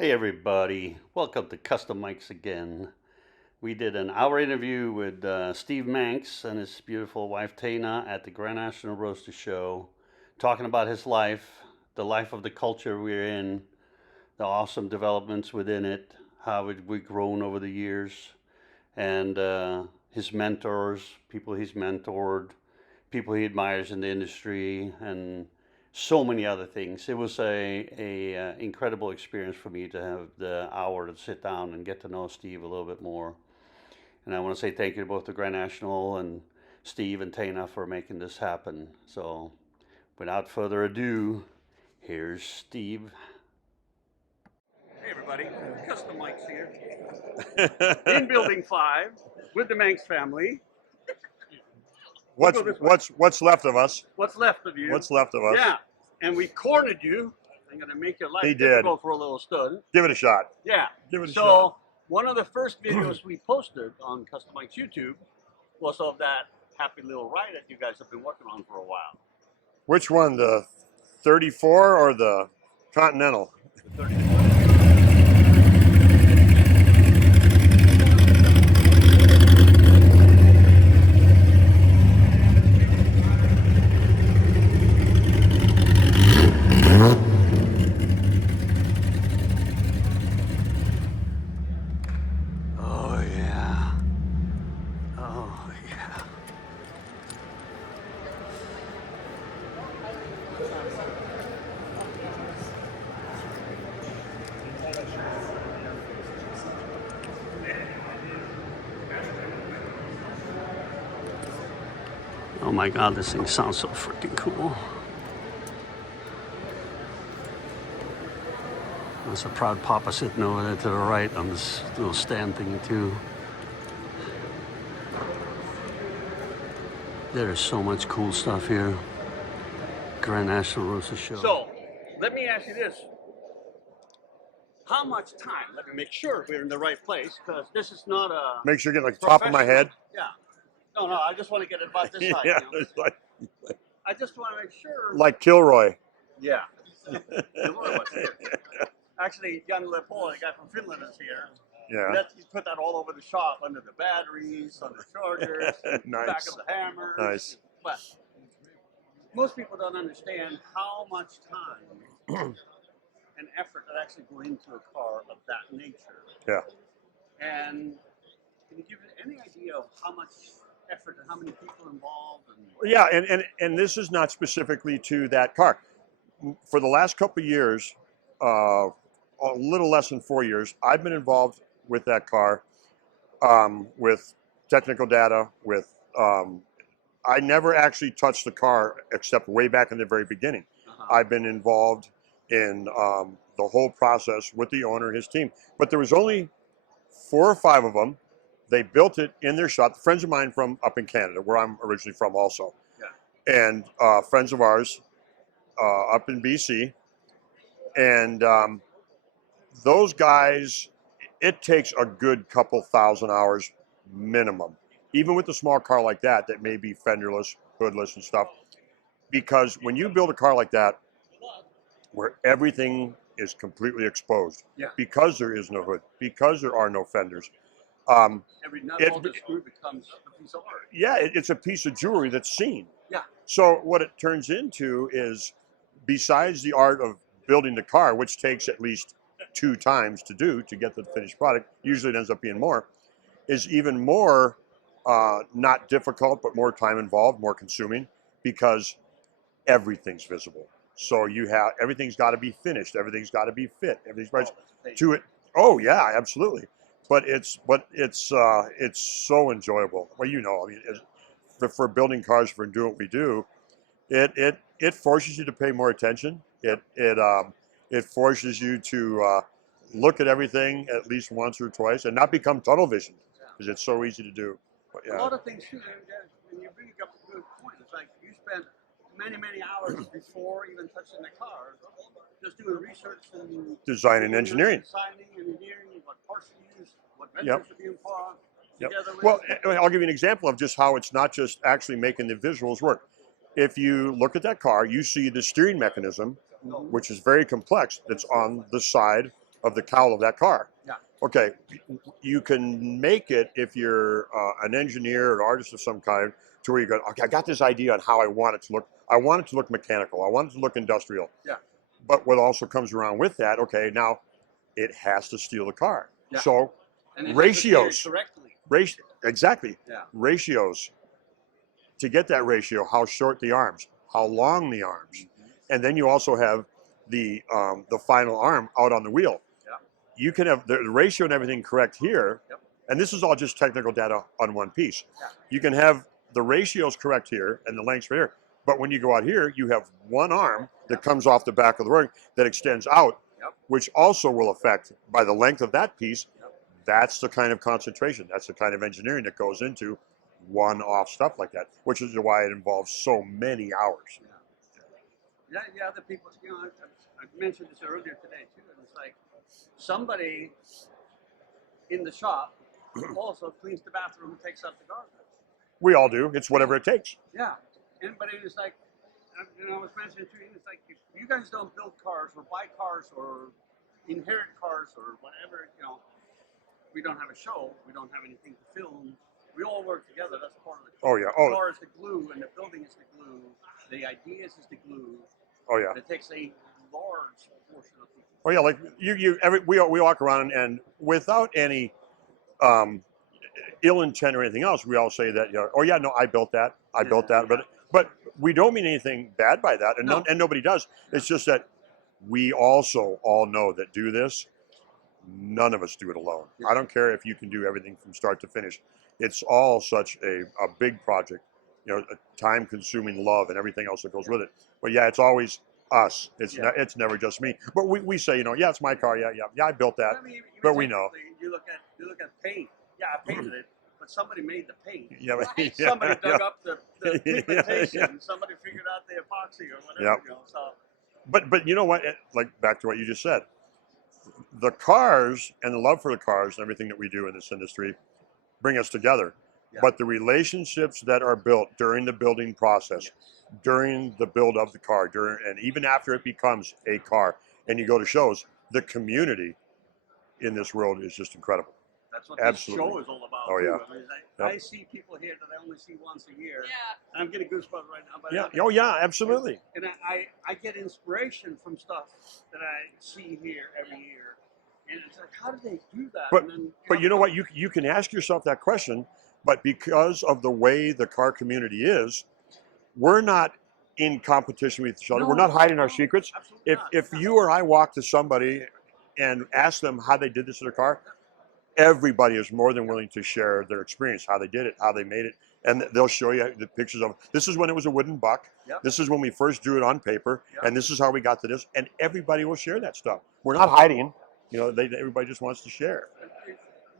Hey everybody, welcome to Customikes again. We did an hour interview with Steve Mank and his beautiful wife Tayna at the Grand National Roadster Show, talking about his life, the life of the culture we're in, the awesome developments within it, how we've grown over the years, and his mentors, people he's mentored, people he admires in the industry, and so many other things. It was a incredible experience for me to have the hour to sit down and get to know Steve a little bit more. And I want to say thank you to both the Grand National and Steve and Tayna for making this happen. So without further ado, here's Steve. Hey everybody, Custommikes here. In Building 5 with the Manx family. What's left of us? What's left of you? What's left of us? Yeah, and we cornered you. I'm gonna make your life He difficult did. for a little stund. Give it a shot. Yeah. Give it a so shot. one of the first videos we posted on Customikes YouTube was of that happy little ride that you guys have been working on for a while. Which one, the 34 or the Continental? The 34. Oh yeah. Oh yeah. Oh my God, this thing sounds so freaking cool. There's a proud papa sitting over there to the right on this little stand thing too. There is so much cool stuff here. Grand National Roadster Show. So, let me ask you this. How much time? Let me make sure we're in the right place, because this is not a... Make sure you get like the top of my head. Yeah. No, I just want to get it about this height. Yeah, you know? it's like I just want to make sure... Like Kilroy. Yeah. Kilroy was here. Actually, Jan Lepola, the guy from Finland, is here. Yeah. He put that all over the shop, under the batteries, on the chargers, Nice. back of the hammers. Nice. But most people don't understand how much time and effort that actually go into a car of that nature. Yeah. And can you give any idea of how much effort and how many people involved? And... Yeah, and this is not specifically to that car. For the last couple of years, a little less than 4 years, I've been involved with that car, with technical data, with, I never actually touched the car except way back in the very beginning. I've been involved in the whole process with the owner and his team. But there was only 4 or 5 of them. They built it in their shop. Friends of mine from up in Canada, where I'm originally from also. Yeah. And friends of ours up in BC. And those guys, it takes a good couple thousand hours minimum, even with a small car like that may be fenderless, hoodless and stuff. Because when you build a car like that, where everything is completely exposed, yeah, because there is no hood, because there are no fenders, every nut, bolt, and screw becomes a piece of art. Yeah, it's a piece of jewelry that's seen. Yeah. So what it turns into is, besides the art of building the car, which takes at least 2 times to do to get the finished product, usually it ends up being more, is even more not difficult, but more time involved, more consuming, because everything's visible. So you have, everything's got to be finished, everything's got to be fit, everything's right to it. Oh yeah, absolutely. But it's so enjoyable. Well, you know, I mean, for building cars, for doing what we do, it forces you to pay more attention. It forces you to look at everything at least once or twice and not become tunnel vision, because it's so easy to do. But, yeah. A lot of things too, and you bring up a good point. It's like you spend many hours before even touching the car, just doing research and design and engineering. Designing, engineering, what parts to use, what vendors to be involved. Yep. Well, I'll give you an example of just how it's not just actually making the visuals work. If you look at that car, you see the steering mechanism, which is very complex, that's on the side of the cowl of that car. Yeah. Okay, you can make it if you're an engineer or an artist of some kind, to where you go, okay, I got this idea on how I want it to look. I want it to look mechanical. I want it to look industrial. Yeah. But what also comes around with that, okay, now it has to steal the car. Yeah. So And ratios, correctly. exactly. Yeah. Ratios. To get that ratio, how short the arms, how long the arms, and then you also have the final arm out on the wheel. Yeah. You can have the ratio and everything correct here, Yep. and this is all just technical data on one piece. Yeah. You can have the ratios correct here and the lengths right here, but when you go out here, you have one arm that comes off the back of the ring that extends out, Yep. which also will affect by the length of that piece. Yep. That's the kind of concentration, that's the kind of engineering that goes into one-off stuff like that, which is why it involves so many hours. Yeah, the people, you know, I mentioned this earlier today too, and it's like somebody in the shop also cleans the bathroom and takes out the garbage. We all do. It's whatever it takes. Yeah, but it's like, you know, I was mentioning to you, it's like if you guys don't build cars or buy cars or inherit cars or whatever, you know, we don't have a show, we don't have anything to film. We all work together. That's part of the car. Oh yeah. Oh. The car is the glue, and the building is the glue. The ideas is the glue. Oh yeah. It takes a large portion of people. Oh yeah. Like we walk around and without any ill intent or anything else, we all say that. You know, oh yeah, no, I built that. I built that. But we don't mean anything bad by that, and No. and nobody does. It's just that we also all know that do this. None of us do it alone. I don't care if you can do everything from start to finish. It's all such a big project, you know, a time-consuming love and everything else that goes with it. But yeah, it's always us. It's never just me. But we say, you know, yeah, it's my car. Yeah, I built that. I mean, but we know. You look at paint. Yeah, I painted it, but somebody made the paint. Yeah, Right. Somebody dug up the pigmentation. Somebody figured out the epoxy or whatever. Yep. You know, so. But you know what? Like back to what you just said. The cars and the love for the cars and everything that we do in this industry bring us together. Yeah. But the relationships that are built during the building process, during the build of the car, and even after it becomes a car, and you go to shows, the community in this world is just incredible. That's what Absolutely. this show is all about. Oh yeah. I mean, I see people here that I only see once a year. Yeah. And I'm getting goosebumps right now. But Yeah. Oh yeah. Absolutely. And I get inspiration from stuff that I see here every year. And it's like, how do they do that? But you know what? You can ask yourself that question. But because of the way the car community is, we're not in competition with each other. No, We're not hiding our secrets. Absolutely If not. you or I walk to somebody and ask them how they did this in their car, everybody is more than willing to share their experience, how they did it, how they made it, and they'll show you the pictures of. This is when it was a wooden buck. Yep. This is when we first drew it on paper, Yep. and this is how we got to this. And everybody will share that stuff. We're not hiding. You know, everybody just wants to share.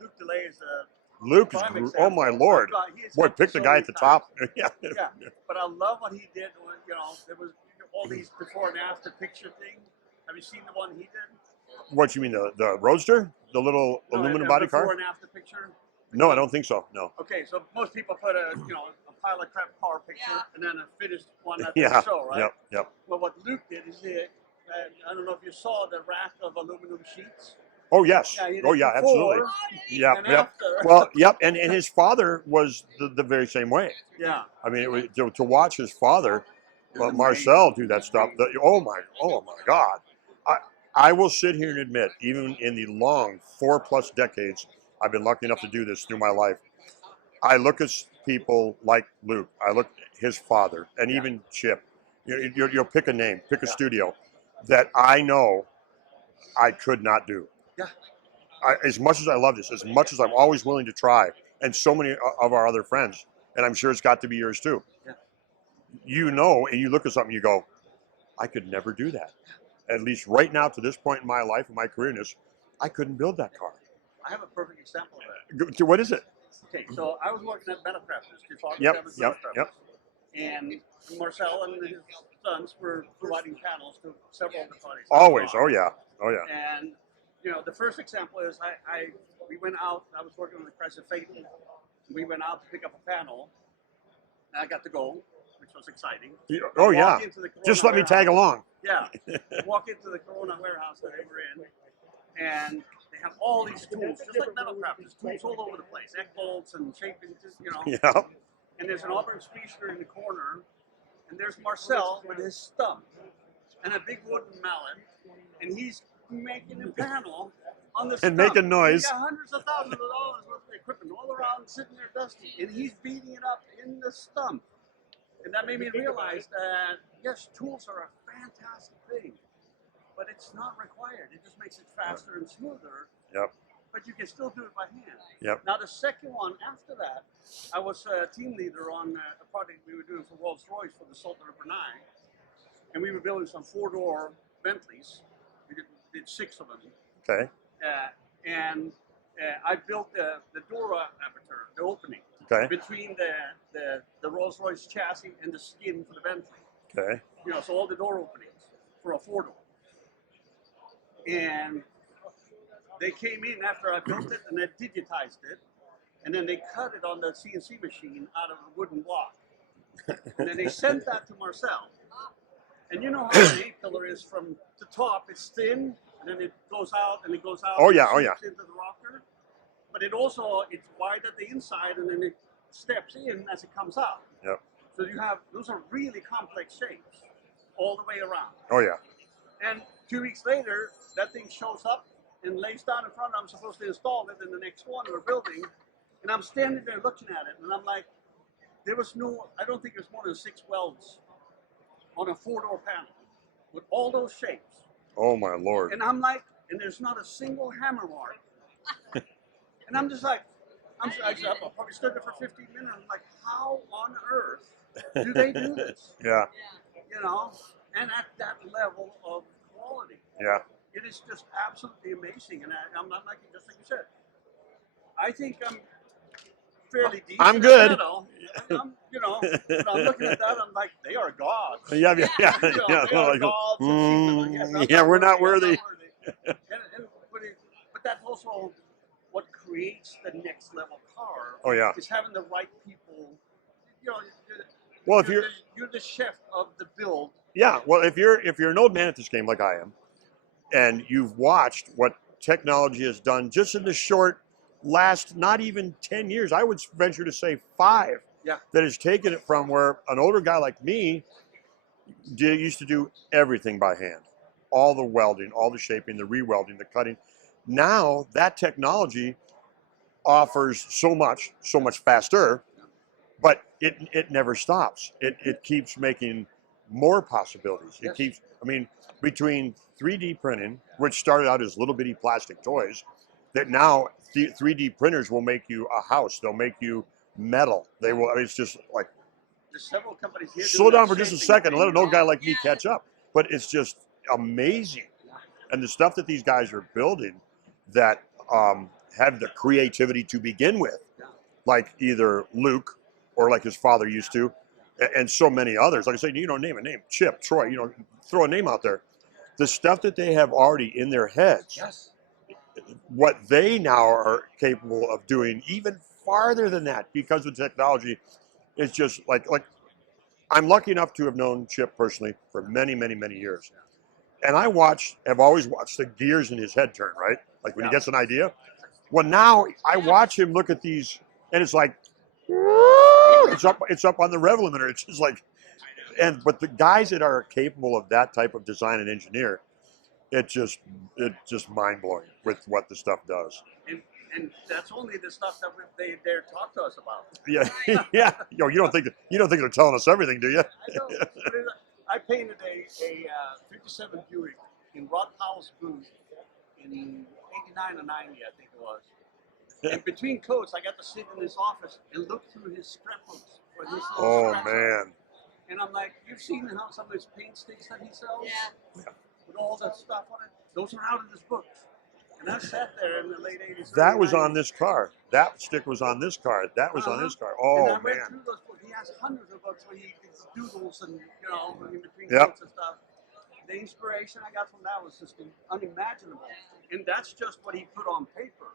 Luke DeLay is a Luke is, prime oh example. my Lord. Boy, pick the guy at the top. Yeah. Yeah, but I love what he did when, you know, there was all these before and after picture thing. Have you seen the one he did? What you mean, the Roadster? The little aluminum body car? Before and after picture? No, I don't think so. No. Okay, so most people put a pile of crap car picture and then a finished one at Yeah. the show, right? Yep. Well, what Luke did is I don't know if you saw the rack of aluminum sheets. Oh yes. Yeah, he did Oh yeah, before absolutely. Yeah. and Yep. after. Well, yep. And his father was the very same way. Yeah. I mean, it was, to watch his father, Marcel, do that stuff. Oh my God. I will sit here and admit, even in the long 4+ decades I've been lucky enough to do this through my life, I look at people like Luke. I look at his father, and even Chip. You'll pick a name, pick a studio that I know I could not do. Yeah. As much as I love this, as much as I'm always willing to try, and so many of our other friends, and I'm sure it's got to be yours too. Yeah. You know, and you look at something, you go, I could never do that. At least right now, to this point in my life, in my career in this, I couldn't build that car. I have a perfect example of that. What is it? Okay, so I was working at Metal Crafters. Yep. And Marcel and his sons were providing panels to several of the parties. Always. Oh yeah. And the first example is we went out. I was working on the Christ of Faith. We went out to pick up a panel. And I got to go, which was exciting. Oh yeah. Into the Just let me tag along. Yeah. Walk into the Corona warehouse that they were in, and they have all these tools, just like metal craft. There's tools all over the place, egg bolts and shaping, you know. Yeah. And there's an Auburn Speedster in the corner, and there's Marcel with his stump and a big wooden mallet, and he's making a panel on the stump. And making noise. He got hundreds of thousands of dollars worth of equipment all around, sitting there dusty, and he's beating it up in the stump. And that made me realize that, yes, tools are a fantastic thing, but it's not required. It just makes it faster and smoother. Yep. But you can still do it by hand. Yep. Now, the second one after that, I was a team leader on a project we were doing for Rolls-Royce for the Sultan of Brunei. And we were building some four-door Bentleys. We did 6 of them. Okay. I built the door aperture, the opening, between the Rolls-Royce chassis and the skin for the Bentley. Okay. You know, so all the door openings for a 4-door. And they came in after I built it and they digitized it. And then they cut it on the CNC machine out of a wooden block. And then they sent that to Marcel. And you know how an A-pillar is from the top, it's thin, and then it goes out, and it goes out. Oh, yeah, oh, yeah. Into the rocker. But it also, it's wide at the inside, and then it steps in as it comes out. Yep. So you have, those are really complex shapes all the way around. Oh, yeah. And 2 weeks later, that thing shows up and lays down in front. I'm supposed to install it in the next one we're building. And I'm standing there looking at it, and I'm like, there was no, I don't think there's more than 6 welds on a 4-door panel with all those shapes. Oh, my Lord. And I'm like, and there's not a single hammer mark. And I'm just like, I probably stood there for 15 minutes. I'm like, how on earth do they do this? Yeah. You know, and at that level of quality. Yeah. It is just absolutely amazing. And I'm not like, just like you said, I think I'm fairly decent. I'm good. I'm, you know, when I'm looking at that, I'm like, they are gods. Yeah. You know, they are gods. Yeah, we're not worthy. But that's also what creates the next level car. Oh, yeah. Is having the right people. You know, Well, you're the chef of the build. Yeah, well, if you're an old man at this game like I am, and you've watched what technology has done just in the short last, not even 10 years, I would venture to say 5, that has taken it from where an older guy like me used to do everything by hand. All the welding, all the shaping, the re-welding, the cutting. Now that technology offers so much faster, but it never stops. It keeps making more possibilities. It keeps, I mean, between 3D printing, which started out as little bitty plastic toys, that now 3D printers will make you a house. They'll make you metal. They will, it's just like, there's several companies here. Slow down for just a second and let an old guy like me catch up. But it's just amazing. And the stuff that these guys are building that have the creativity to begin with, like either Luke or like his father used to, and so many others. Like I say, you know, name a name. Chip, Troy, you know, throw a name out there. The stuff that they have already in their heads, what they now are capable of doing even farther than that because of technology, is just like I'm lucky enough to have known Chip personally for many, many, many years. And have always watched the gears in his head turn, right? Like when he gets an idea. Well, now I watch him look at these and it's like, it's up on the rev limiter. It's just like, but the guys that are capable of that type of design and engineer, it's just mind blowing with what the stuff does. And that's only the stuff that they dare talk to us about. Yeah, yeah. Yo, you don't think they're telling us everything, do you? I know. I painted a 57 Buick in Rod Powell's booth in 89 or 90, I think it was. And between coats, I got to sit in his office and look through his scrapbooks for his little scraps. Man. And I'm like, you've seen how some of his paint sticks that he sells? Yeah. With all that stuff on it? Those are out of his books. And I sat there in the late 80s. That was on this car. That stick was on this car. That was on his car. Oh, and I read man. through those books. He has hundreds of books where he doodles and, you know, in between coats and stuff. The inspiration I got from that was just unimaginable. And that's just what he put on paper,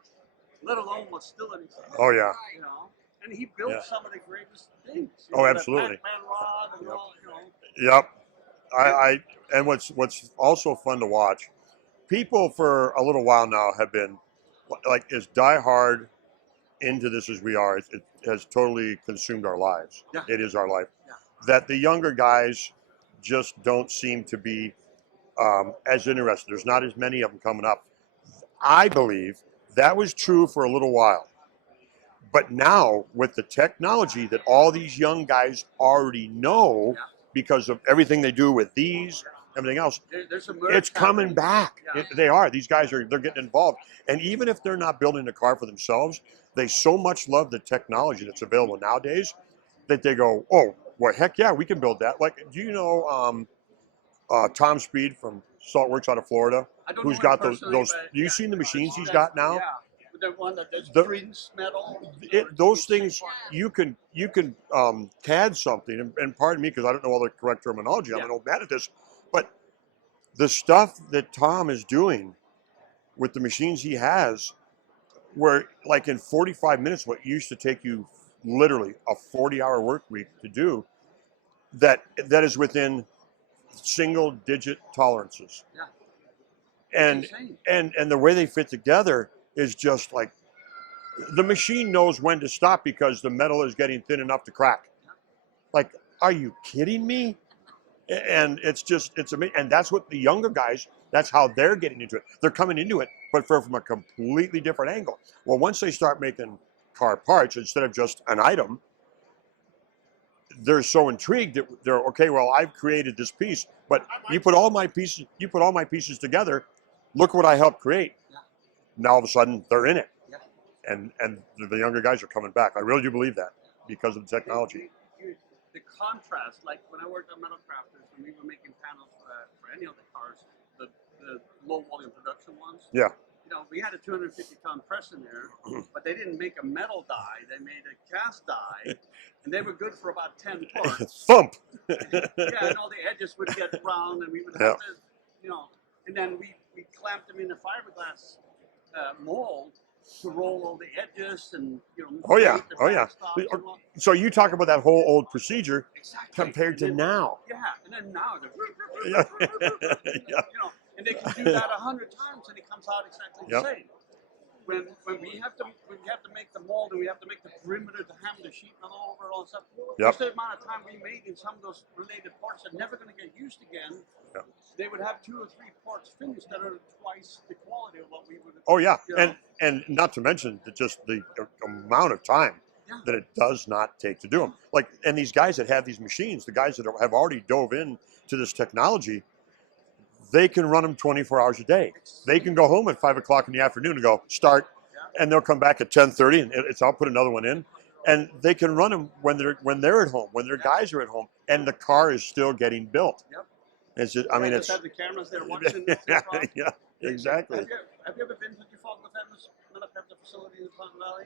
let alone what's still in his head. Oh, yeah. You know? And he built some of the greatest things. Oh, absolutely. That Pac-Man rod and all, you know. Yep. And what's also fun to watch people for a little while now have been like as diehard into this as we are. It has totally consumed our lives. Yeah. It is our life. Yeah. That the younger guys just don't seem to be as interested. There's not as many of them coming up. I believe that was true for a little while. But now, with the technology that all these young guys already know, Yeah. because of everything they do with these, everything else, There's a merge it's coming happening. back. Yeah. They are. These guys they're getting involved. And even if they're not building a car for themselves, they so much love the technology that's available nowadays that they go, oh, well, heck yeah, we can build that. Like, do you know Tom Speed from Salt Works out of Florida? I don't Who's know him got those? personally, Those but you yeah. seen the machines he's That- got now? Yeah, the one that does The- prints metal. Those things you can CAD something, and pardon me because I don't know all the correct terminology. I'm Yeah. an old man at this, but the stuff that Tom is doing with the machines he has, where like in 45 minutes, what used to take you literally a 40-hour work week to do, that is within single digit tolerances. Yeah. And Insane. and the way they fit together is just like the machine knows when to stop because the metal is getting thin enough to crack. Like, are you kidding me? And it's amazing. And that's what the younger guys, that's how they're getting into it. They're coming into it, but from a completely different angle. Well, once they start making car parts instead of just an item, they're so intrigued that they're okay. Well, I've created this piece, but you put all my pieces together. Look what I helped create. Yeah. Now all of a sudden they're in it. Yeah. And the younger guys are coming back. I really do believe that because of the technology. The contrast, like when I worked on Metal Crafters, when we were making panels for any of the cars, the low volume production ones. Yeah. You know, we had a 250-ton press in there, but they didn't make a metal die; they made a cast die, and they were good for about 10 parts. Thump. Yeah, and all the edges would get round, and we would have to, you know, and then we clamped them in a fiberglass mold to roll all the edges and, you know. Oh yeah, the oh yeah. backstops and all. So you talk about that whole old procedure Exactly. compared to And then, now. Yeah, and then now they're, Yeah. you know, and they can do that 100 times and it comes out exactly the Yep. same. When we have to make the mold and we have to make the perimeter to hammer the sheet metal over and all that stuff. Yep. Just the amount of time we made in some of those related parts that are never going to get used again. Yep. They would have 2 or 3 parts finished that are twice the quality of what we would. Oh yeah, You know. and not to mention just the amount of time Yeah. that it does not take to do them. Like, and these guys that have these machines, the guys that have already dove in to this technology, they can run them 24 hours a day. They can go home at 5 o'clock in the afternoon and go start, and they'll come back at 10:30 and I'll put another one in, and they can run them when they're at home, when their guys are at home, and the car is still getting built. Yep. It's just, I mean, Just it's have the cameras there watching. yeah, exactly. Have you ever been to the Default Metal Crafter facility in Fountain Valley?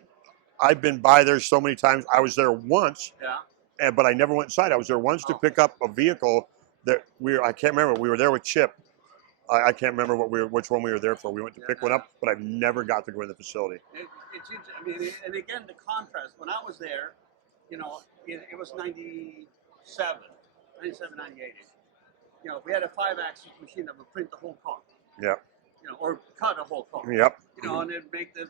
I've been by there so many times. I was there once, Yeah. but I never went inside. I was there once to pick up a vehicle that I can't remember. We were there with Chip. I can't remember which one we were there for. We went to pick one up, but I've never got to go in the facility. It's interesting. I mean, and again, the contrast. When I was there, you know, it was 97, 98. You know, if we had a 5-axis machine that would print the whole car. Yeah. You know, or cut a whole car. Yep. You know, and then make the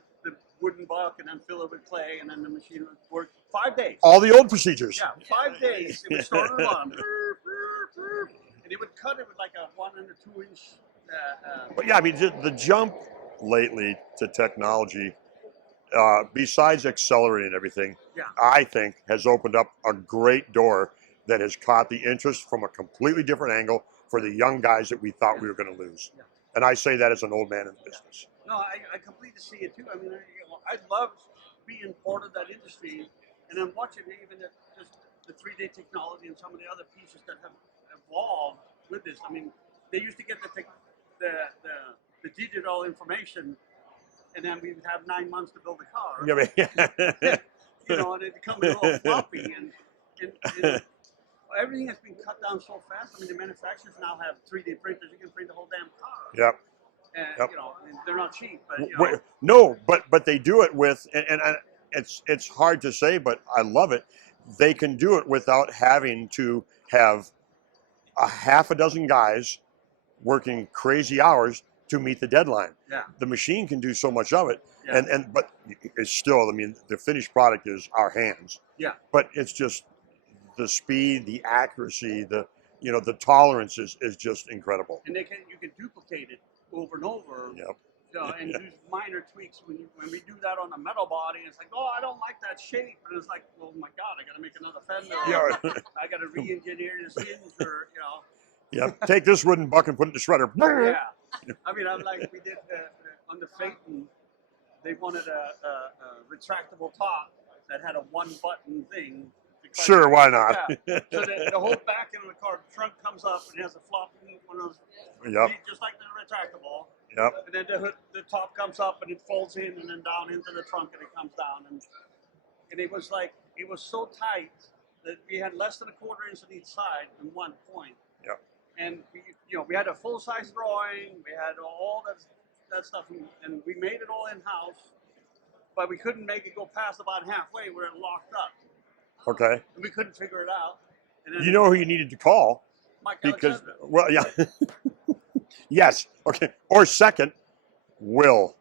wooden buck and then fill it with clay, and then the machine would work 5 days. All the old procedures. Yeah, 5 days. It would start on the bottom. And it would cut it with like a 1 and a 2 inch. But yeah, I mean, the jump lately to technology, besides accelerating everything, Yeah. I think has opened up a great door that has caught the interest from a completely different angle for the young guys that we thought we were going to lose. Yeah. And I say that as an old man in the business. No, I completely see it too. I mean, I love being part of that industry and then watching even just the 3D technology and some of the other pieces that have evolved with this. I mean, they used to get the digital information, and then we would have 9 months to build a car. Yeah, You know, and it come all floppy and everything has been cut down so fast. I mean, the manufacturers now have 3D printers. You can print the whole damn car. Yep. And Yep. you know, I mean, they're not cheap, but you know. No, but they do it with, and it's hard to say, but I love it. They can do it without having to have a half a dozen guys working crazy hours to meet the deadline. Yeah. The machine can do so much of it, Yeah. but it's still, I mean, the finished product is our hands. Yeah. But it's just the speed, the accuracy, the tolerance is just incredible. And you can duplicate it over and over. Yep. And do minor tweaks. When we do that on a metal body, it's like, oh, I don't like that shape, and it's like, oh my God, I got to make another fender. Yeah. I got to re-engineer this hinge, or Yeah, take this wooden buck and put it in the shredder. Yeah. I mean, I'm like, we did on the Phaeton, they wanted a retractable top that had a one-button thing. Sure, why not? Yeah. So the whole back end of the car, the trunk comes up and it has a flopping one of those, just like the retractable. Yep. And then the hood, the top comes up and it folds in and then down into the trunk and it comes down. And it was like, it was so tight that we had less than a quarter inch on each side in one point. Yep. And we had a full-size drawing, we had all that stuff, and we made it all in-house, but we couldn't make it go past about halfway where it locked up. Okay. And we couldn't figure it out. And then You know who you needed to call? Mike Because, Alexander. well, yeah. Yes. Okay. Or second, Will,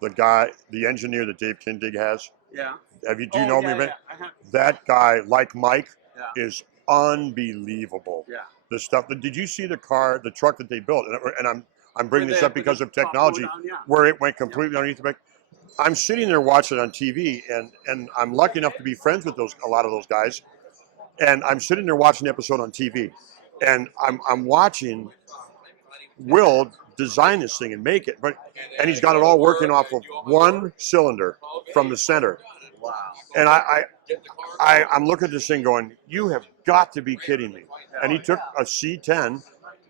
the engineer that Dave Kindig has. Yeah. Do you know me? Yeah, I have. That guy, like Mike, Yeah. is unbelievable. Yeah. The stuff. Did you see the truck that they built? And I'm bringing this up because of technology, Down, yeah. where it went completely underneath the back. I'm sitting there watching it on TV, and I'm lucky enough to be friends with a lot of those guys. And I'm sitting there watching the episode on TV, and I'm watching Will design this thing and make it, and he's got it all working off of one cylinder from the center. Wow. And I'm looking at this thing going, you have got to be kidding me. And he took a C10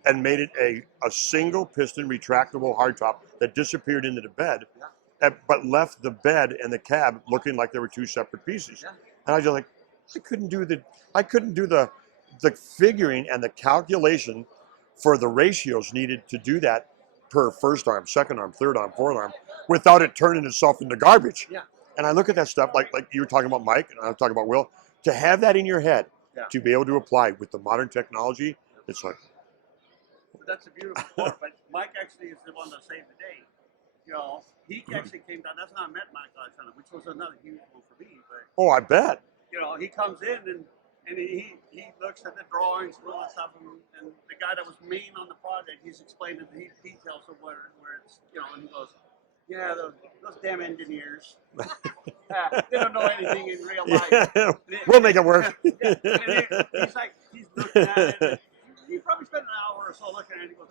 and made it a single piston retractable hardtop that disappeared into the bed, but left the bed and the cab looking like they were two separate pieces. And I was just like, I couldn't do the figuring and the calculation for the ratios needed to do that per first arm, second arm, third arm, fourth arm, without it turning itself into garbage. Yeah. And I look at that stuff like you were talking about Mike, and I was talking about Will, to have that in your head, to be able to apply with the modern technology, it's like. That's a beautiful part, but Mike actually is the one that saved the day. He actually came down. That's how I met Mike Alexander, which was another huge one for me. But Oh, I bet. he comes in and he looks at the drawings and all that stuff, and the guy that was main on the project, he's explaining the details of where it's, and he goes, yeah, those damn engineers, they don't know anything in real life. Yeah, we'll make it work. He's looking at it. He probably spent an hour or so looking at it. He goes,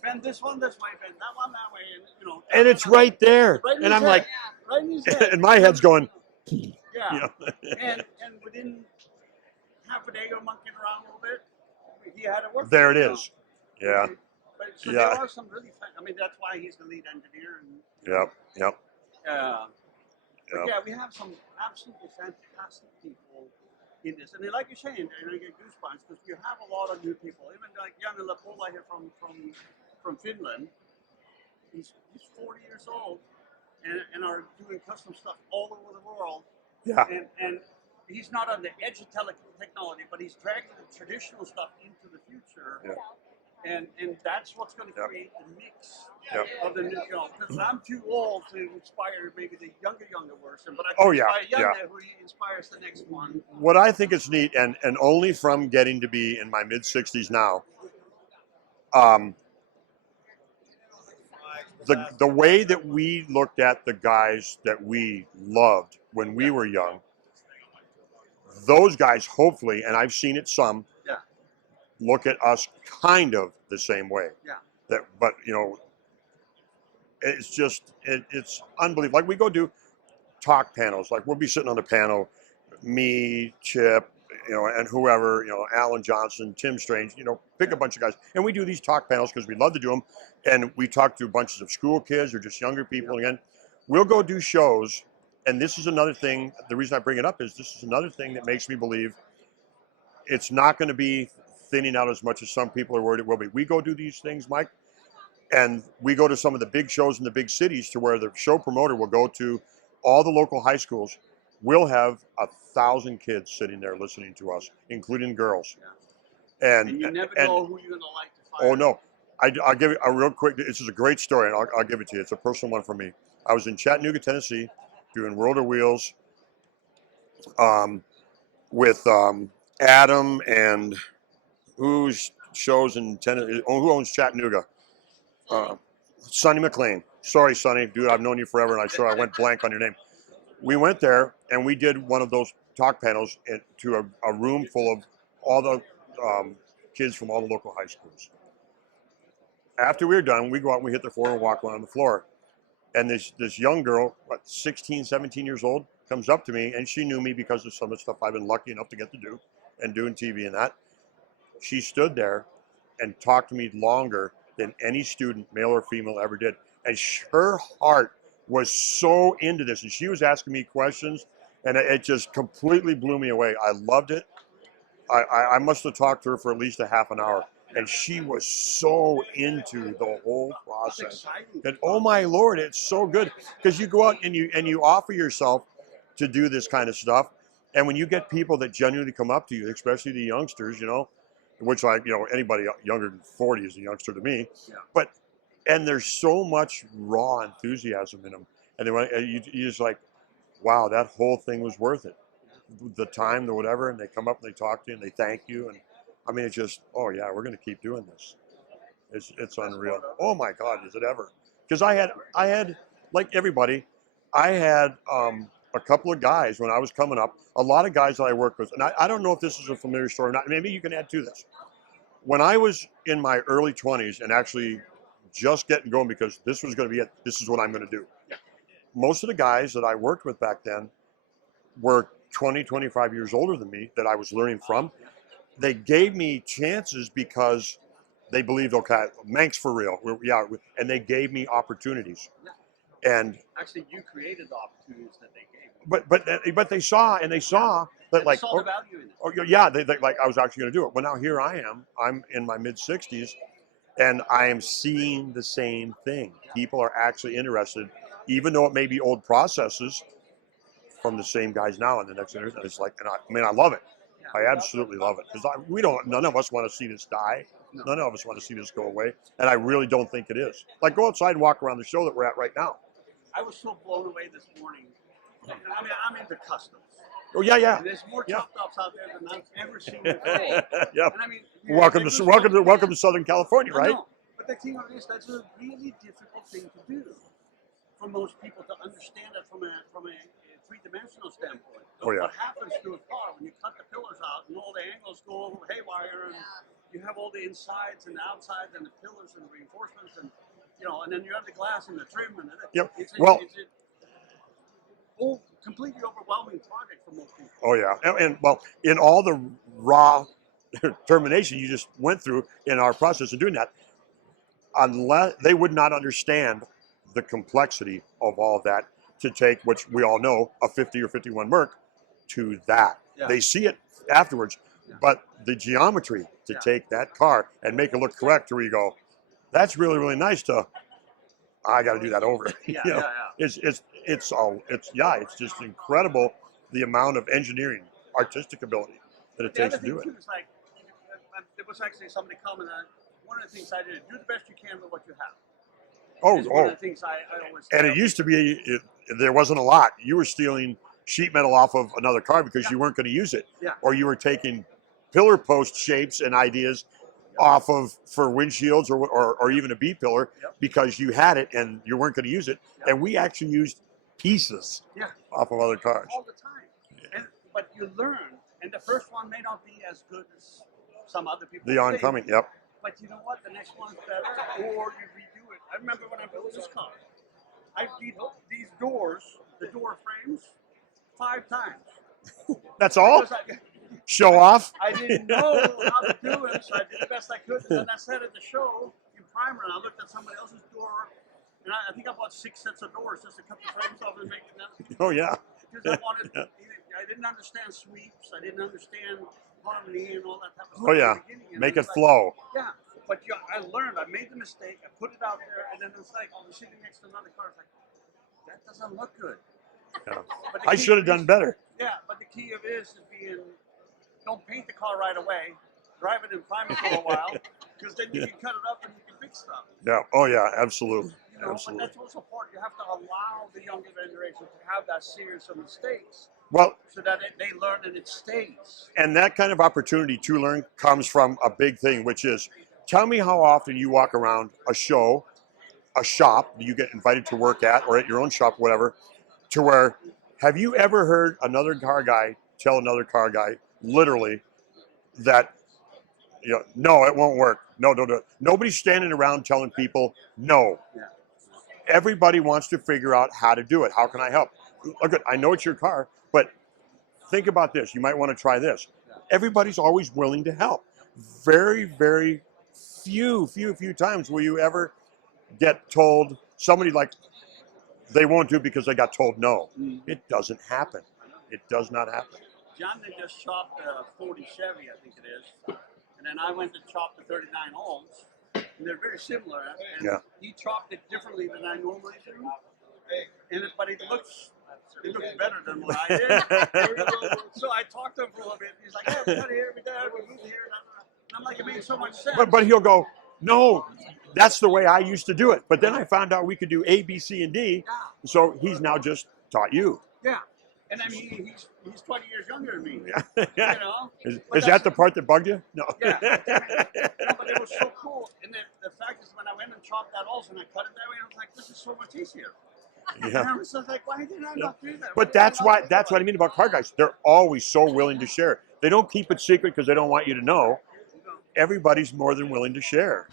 bend this one this way, bend that one that way, and And it's right there. Right in And his I'm head. like, right in his head. and my head's going. Yeah. And within half a day of monkeying around a little bit, he had it working. There it is. Yeah. But so there are some really that's why he's the lead engineer. Yep. Yeah, we have some absolutely fantastic people in this. And like you're saying, I get goosebumps because you have a lot of new people. Even like Janne Lapola here from Finland. He's 40 years old and are doing custom stuff all over the world. Yeah. And he's not on the edge of technology, but he's dragging the traditional stuff into the future. Yeah. And that's what's going to create the mix Yep. of the new, because I'm too old to inspire maybe the younger version, but I can inspire Janne, who inspires the next one. What I think is neat, and only from getting to be in my mid-60s now, the way that we looked at the guys that we loved when we were young, those guys hopefully, and I've seen it some, look at us kind of the same way. Yeah. But it's just it's unbelievable. Like we go do talk panels. Like we'll be sitting on the panel, me, Chip, and whoever, Alan Johnson, Tim Strange, pick a bunch of guys, and we do these talk panels because we love to do them, and we talk to bunches of school kids or just younger people. Again, we'll go do shows, and this is another thing. The reason I bring it up is this is another thing that makes me believe it's not going to be thinning out as much as some people are worried it will be. We go do these things, Mike, and we go to some of the big shows in the big cities to where the show promoter will go to all the local high schools. We'll have 1,000 kids sitting there listening to us, including girls. Yeah. And you never know who you're going to like to find. Oh, no. I'll give you a real quick. This is a great story, and I'll give it to you. It's a personal one for me. I was in Chattanooga, Tennessee, doing World of Wheels with Adam and who's shows in Tennessee. Who owns Chattanooga? Sonny McLean. Sorry, Sonny, dude. I've known you forever, and I went blank on your name. We went there and we did one of those talk panels to a room full of all the kids from all the local high schools. After we were done, we go out and we hit the floor and walk around the floor. And this young girl, 16, 17 years old, comes up to me, and she knew me because of some of the stuff I've been lucky enough to get to do and doing TV and that. She stood there and talked to me longer than any student, male or female, ever did. And her heart was so into this, and she was asking me questions, and it just completely blew me away. I loved it. I must have talked to her for at least a half an hour, and she was so into the whole process. And oh my Lord, it's so good because you go out and you offer yourself to do this kind of stuff, and when you get people that genuinely come up to you, especially the youngsters, which anybody younger than 40 is a youngster to me, but and there's so much raw enthusiasm in them, and you just like, wow, that whole thing was worth it. The time, the whatever, and they come up and they talk to you and they thank you, and I mean, it's just, oh yeah, we're going to keep doing this. It's unreal. Oh my God, is it ever? Because I had like everybody, I had a couple of guys when I was coming up, a lot of guys that I worked with, and I don't know if this is a familiar story or not. Maybe you can add to this. When I was in my early 20s and actually just getting going because this was going to be it, this is what I'm going to do. Most of the guys that I worked with back then were 20, 25 years older than me that I was learning from. They gave me chances because they believed, okay, Mank's for real. And they gave me opportunities. And actually, you created the opportunities that they gave you. But they saw that they saw the value in it. Oh yeah, they like I was actually going to do it. Well, now here I am. I'm in my mid 60s, and I am seeing the same thing. People are actually interested, even though it may be old processes from the same guys now in the next generation. It's like, I love it. I absolutely love it because none of us want to see this die. No. None of us want to see this go away, and I really don't think it is. Like, go outside and walk around the show that we're at right now. I was so blown away this morning. I mean, I'm into customs. Oh yeah. And there's more chopped ups out there than I've ever seen before. Yeah. And I mean, welcome to Southern California, right? No, but the thing of it is, that's a really difficult thing to do for most people to understand it from a three-dimensional standpoint. Oh yeah. What happens to a car when you cut the pillars out and all the angles go haywire, and you have all the insides and the outsides and the pillars and the reinforcements, and and then you have the glass and the trim and Yep. completely overwhelming project for most people. Oh yeah, and well, in all the raw termination you just went through in our process of doing that, unless they would not understand the complexity of all of that to take, which we all know, a 50 or 51 Merc to that. Yeah. They see it afterwards, but the geometry to take that car and make it look correct, where you go, that's really, really nice to, I got to do that over. It's just incredible the amount of engineering, artistic ability that it takes to do it. Too, like, there was actually somebody commenting on one of the things I did, do the best you can with what you have. One of the things I always and it used to be, there wasn't a lot. You were stealing sheet metal off of another car because you weren't going to use it. Yeah. Or you were taking pillar post shapes and ideas off of for windshields or even a B pillar because you had it and you weren't going to use it. And we actually used pieces off of other cars. All the time. But you learn, and the first one may not be as good as some other people. The oncoming, yep. But you know what? The next one's better, or you redo it. I remember when I built this car, I did these doors, the door frames, 5 times. That's all? Show off? I didn't know how to do it, so I did the best I could. And then I sat at the show in primer, and I looked at somebody else's door, and I think I bought 6 sets of doors just to cut the frames off and make it. Oh, yeah. Because I didn't understand sweeps, I didn't understand harmony and all that type of stuff. Oh, yeah. Make it flow. Yeah. But I learned, I made the mistake, I put it out there, and then it's like, I'm sitting next to another car, it's like, that doesn't look good. Yeah. I should have done better. Yeah, but the key of it is don't paint the car right away, drive it in primer for a while, because then you can cut it up and you can fix mistake stuff. Yeah. Oh yeah. Absolutely. You know, Absolutely. but that's also part. You have to allow the younger generation to have that series of mistakes, Well, so that they learn and it stays. and that kind of opportunity to learn comes from a big thing, which is, tell me how often you walk around a show, a shop you get invited to work at, or at your own shop, whatever, to where, have you ever heard another car guy tell another car guy, literally, that, you know, no, it won't work. No, no, no. Nobody's standing around telling people no. Yeah. Everybody wants to figure out how to do it. How can I help? Look, I know it's your car, but think about this. You might want to try this. Everybody's always willing to help. Very, very few times will you ever get told, somebody like, they won't do it because they got told no. It doesn't happen. It does not happen. John had just chopped a 40 Chevy, I think it is, and then I went to chop the 39 Olds, and they're very similar. And Yeah. he chopped it differently than I normally do, but it looks better than what I did. So I talked to him for a little bit. He's like, "Yeah, we got here, we moved here." And I'm like, it made so much sense. But he'll go, no, that's the way I used to do it. But then I found out we could do A, B, C, and D. So he's now just taught you. Yeah. And I mean, he's 20 years younger than me. Yeah. You know? Is that the part that bugged you? No. Yeah. No, but it was so cool. And then the fact is, when I went and chopped that also and I cut it that way, I was like, this is so much easier. Yeah. And I was just like, why did I not do that? But that's what I mean about car guys. They're always so willing to share. They don't keep it secret because they don't want you to know. Everybody's more than willing to share.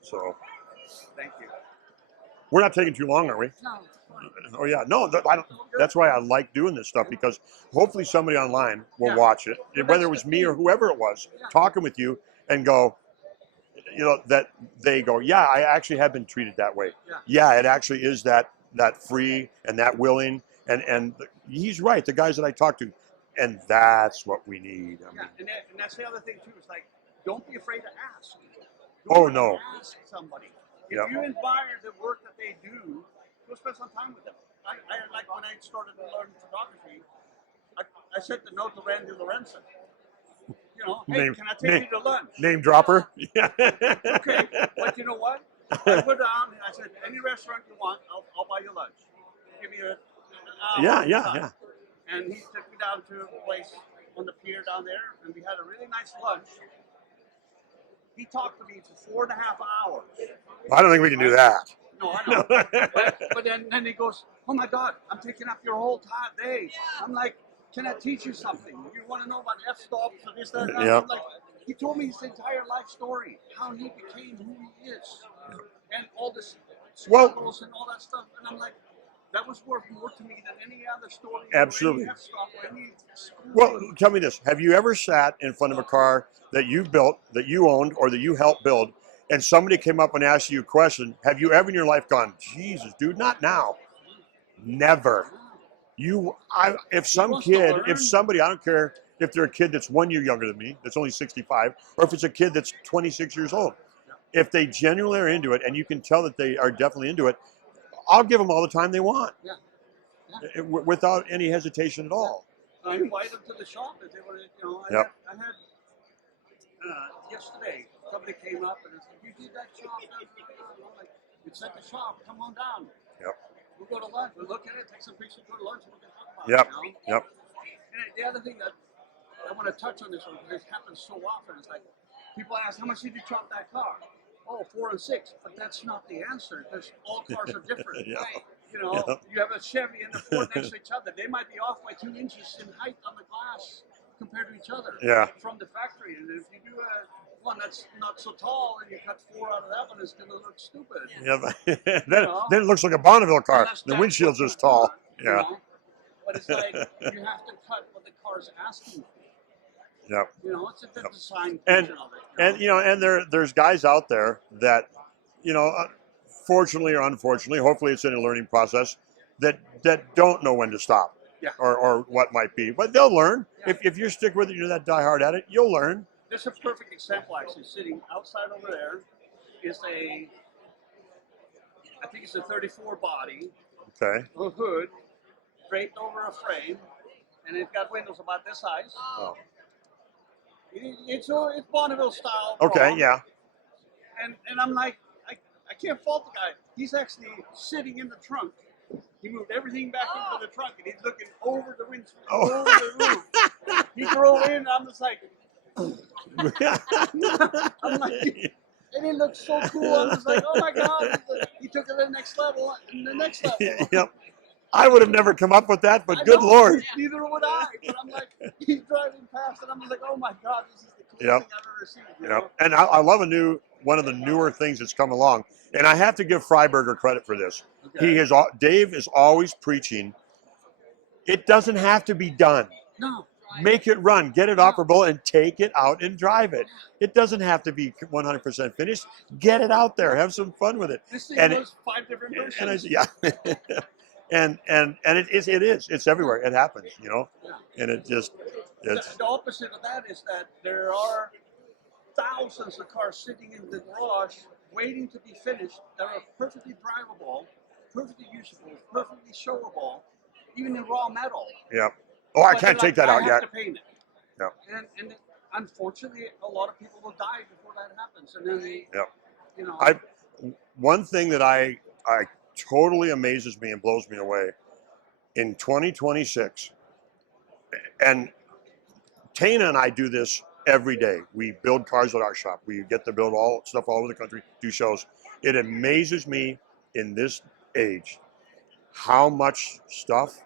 So Thank you. we're not taking too long, are we? No. Oh yeah, no. That's why I like doing this stuff, because hopefully somebody online will watch it, whether it was me or whoever it was, talking with you, and go, you know, that they go, yeah, I actually have been treated that way. Yeah, it actually is that free and that willing, and he's right. The guys that I talk to, and that's what we need. I mean, And that's the other thing too. It's like, don't be afraid to ask. Oh, no. Ask somebody. If Yep. you admire the work that they do, go spend some time with them. I like when I started to learn photography, I sent the note to Randy Lorenzen. You know, hey, can I take you to lunch? Name dropper. Yeah. Okay, but you know what? I went down and I said, any restaurant you want, I'll buy you lunch. Give me an hour. Yeah. And he took me down to a place on the pier down there, and we had a really nice lunch. He talked to me for 4.5 hours. I don't think we can do that. No, I know. but then he goes, oh my God, I'm taking up your whole day. I'm like, can I teach you something? You want to know about f-stops and this, that, and that? Yep. I'm like, he told me his entire life story, how he became who he is, and all this struggles and all that stuff. And I'm like, that was worth more to me than any other story. Absolutely. Or any f-stop or any school. Well, tell me this. Have you ever sat in front of a car that you built, that you owned, or that you helped build, and somebody came up and asked you a question? Have you ever in your life gone, Jesus, dude, not now? Never. If somebody, I don't care if they're a kid that's 1 year younger than me, that's only 65, or if it's a kid that's 26 years old. If they genuinely are into it, and you can tell that they are definitely into it, I'll give them all the time they want, without any hesitation at all. I invite them to the shop if they want to. You know, I had yesterday somebody came up and said, "You did that shop?" I'm like, "It's at the shop. Come on down. We'll go to lunch. We'll look at it, take some pictures, go to lunch, and we can talk about it." You know? And the other thing that I want to touch on this one, because it happens so often, is like people ask, "How much did you chop that car?" Oh, 4 and 6, but that's not the answer, because all cars are different. Right? You know, you have a Chevy and a Ford next to each other. They might be off by 2 inches in height on the glass compared to each other from the factory. And if you do one that's not so tall and you cut 4 out of that one, it's going to look stupid. Then it looks like a Bonneville car. The windshield's just tall. You know? But it's like, you have to cut what the car's asking for. You know, it's a design function of it. And there's guys out there that, fortunately or unfortunately, hopefully it's in a learning process, that don't know when to stop or what might be. But they'll learn. If you stick with it, you're that diehard at it, you'll learn. There's a perfect example, actually, sitting outside over there is I think it's a 34 body. Okay. A hood draped over a frame, and it's got windows about this size. Oh. It's Bonneville style. Okay, problem. yeah. And I'm like, I can't fault the guy. He's actually sitting in the trunk. He moved everything back into the trunk, and he's looking over the windscreen, over the roof. He drove in, and I'm just like, I'm like, and it looks so cool. I'm just like, oh my God, he took it to the next level, and the next level. Yep. I would have never come up with that, but I good know, Lord. Neither would I. But I'm like, he's driving past, and I'm just like, oh my God, this is the coolest Yep. thing I've ever seen. Yep. And I love one of the newer things that's come along, and I have to give Freiberger credit for this. Okay. Dave is always preaching. It doesn't have to be done. No. Make it run, get it operable, and take it out and drive it. It doesn't have to be 100% finished. Get it out there, have some fun with it. This thing was 5 different versions. And it is. It's everywhere. It happens, you know. Yeah. And it's the opposite of that is that there are thousands of cars sitting in the garage waiting to be finished that are perfectly drivable, perfectly usable, perfectly showable, even in raw metal. Yeah. Oh, I can't take that out yet. I have to paint it. Yeah. And unfortunately, a lot of people will die before that happens. And then you know. One thing that I totally amazes me and blows me away in 2026, and Tayna and I do this every day. We build cars at our shop. We get to build stuff all over the country, do shows. It amazes me in this age how much stuff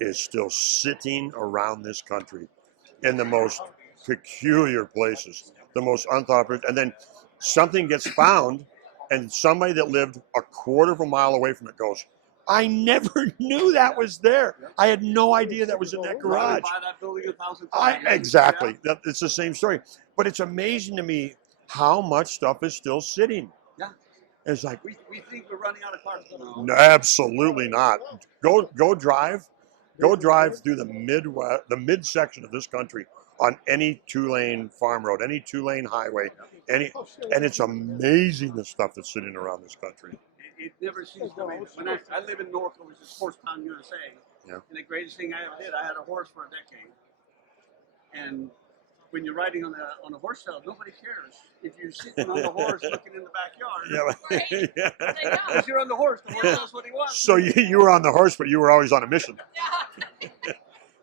is still sitting around this country in the most peculiar places, the most unthought of, and then something gets found and somebody that lived a quarter of a mile away from it goes, I never knew that was there. I had no idea that was in that garage. Exactly. Yeah. It's the same story. But it's amazing to me how much stuff is still sitting. Yeah. It's like we think we're running out of cars. No, absolutely not. Go drive through the mid section of this country on any 2-lane farm road, any 2-lane highway, and it's amazing the stuff that's sitting around this country. It never seems to me. When I live in Norco, which is Horsetown, USA, and the greatest thing I ever did, I had a horse for a decade, and when you're riding on a horse tail, nobody cares. If you're sitting on the horse looking in the backyard, because you're on the horse knows what he wants. So you were on the horse, but you were always on a mission.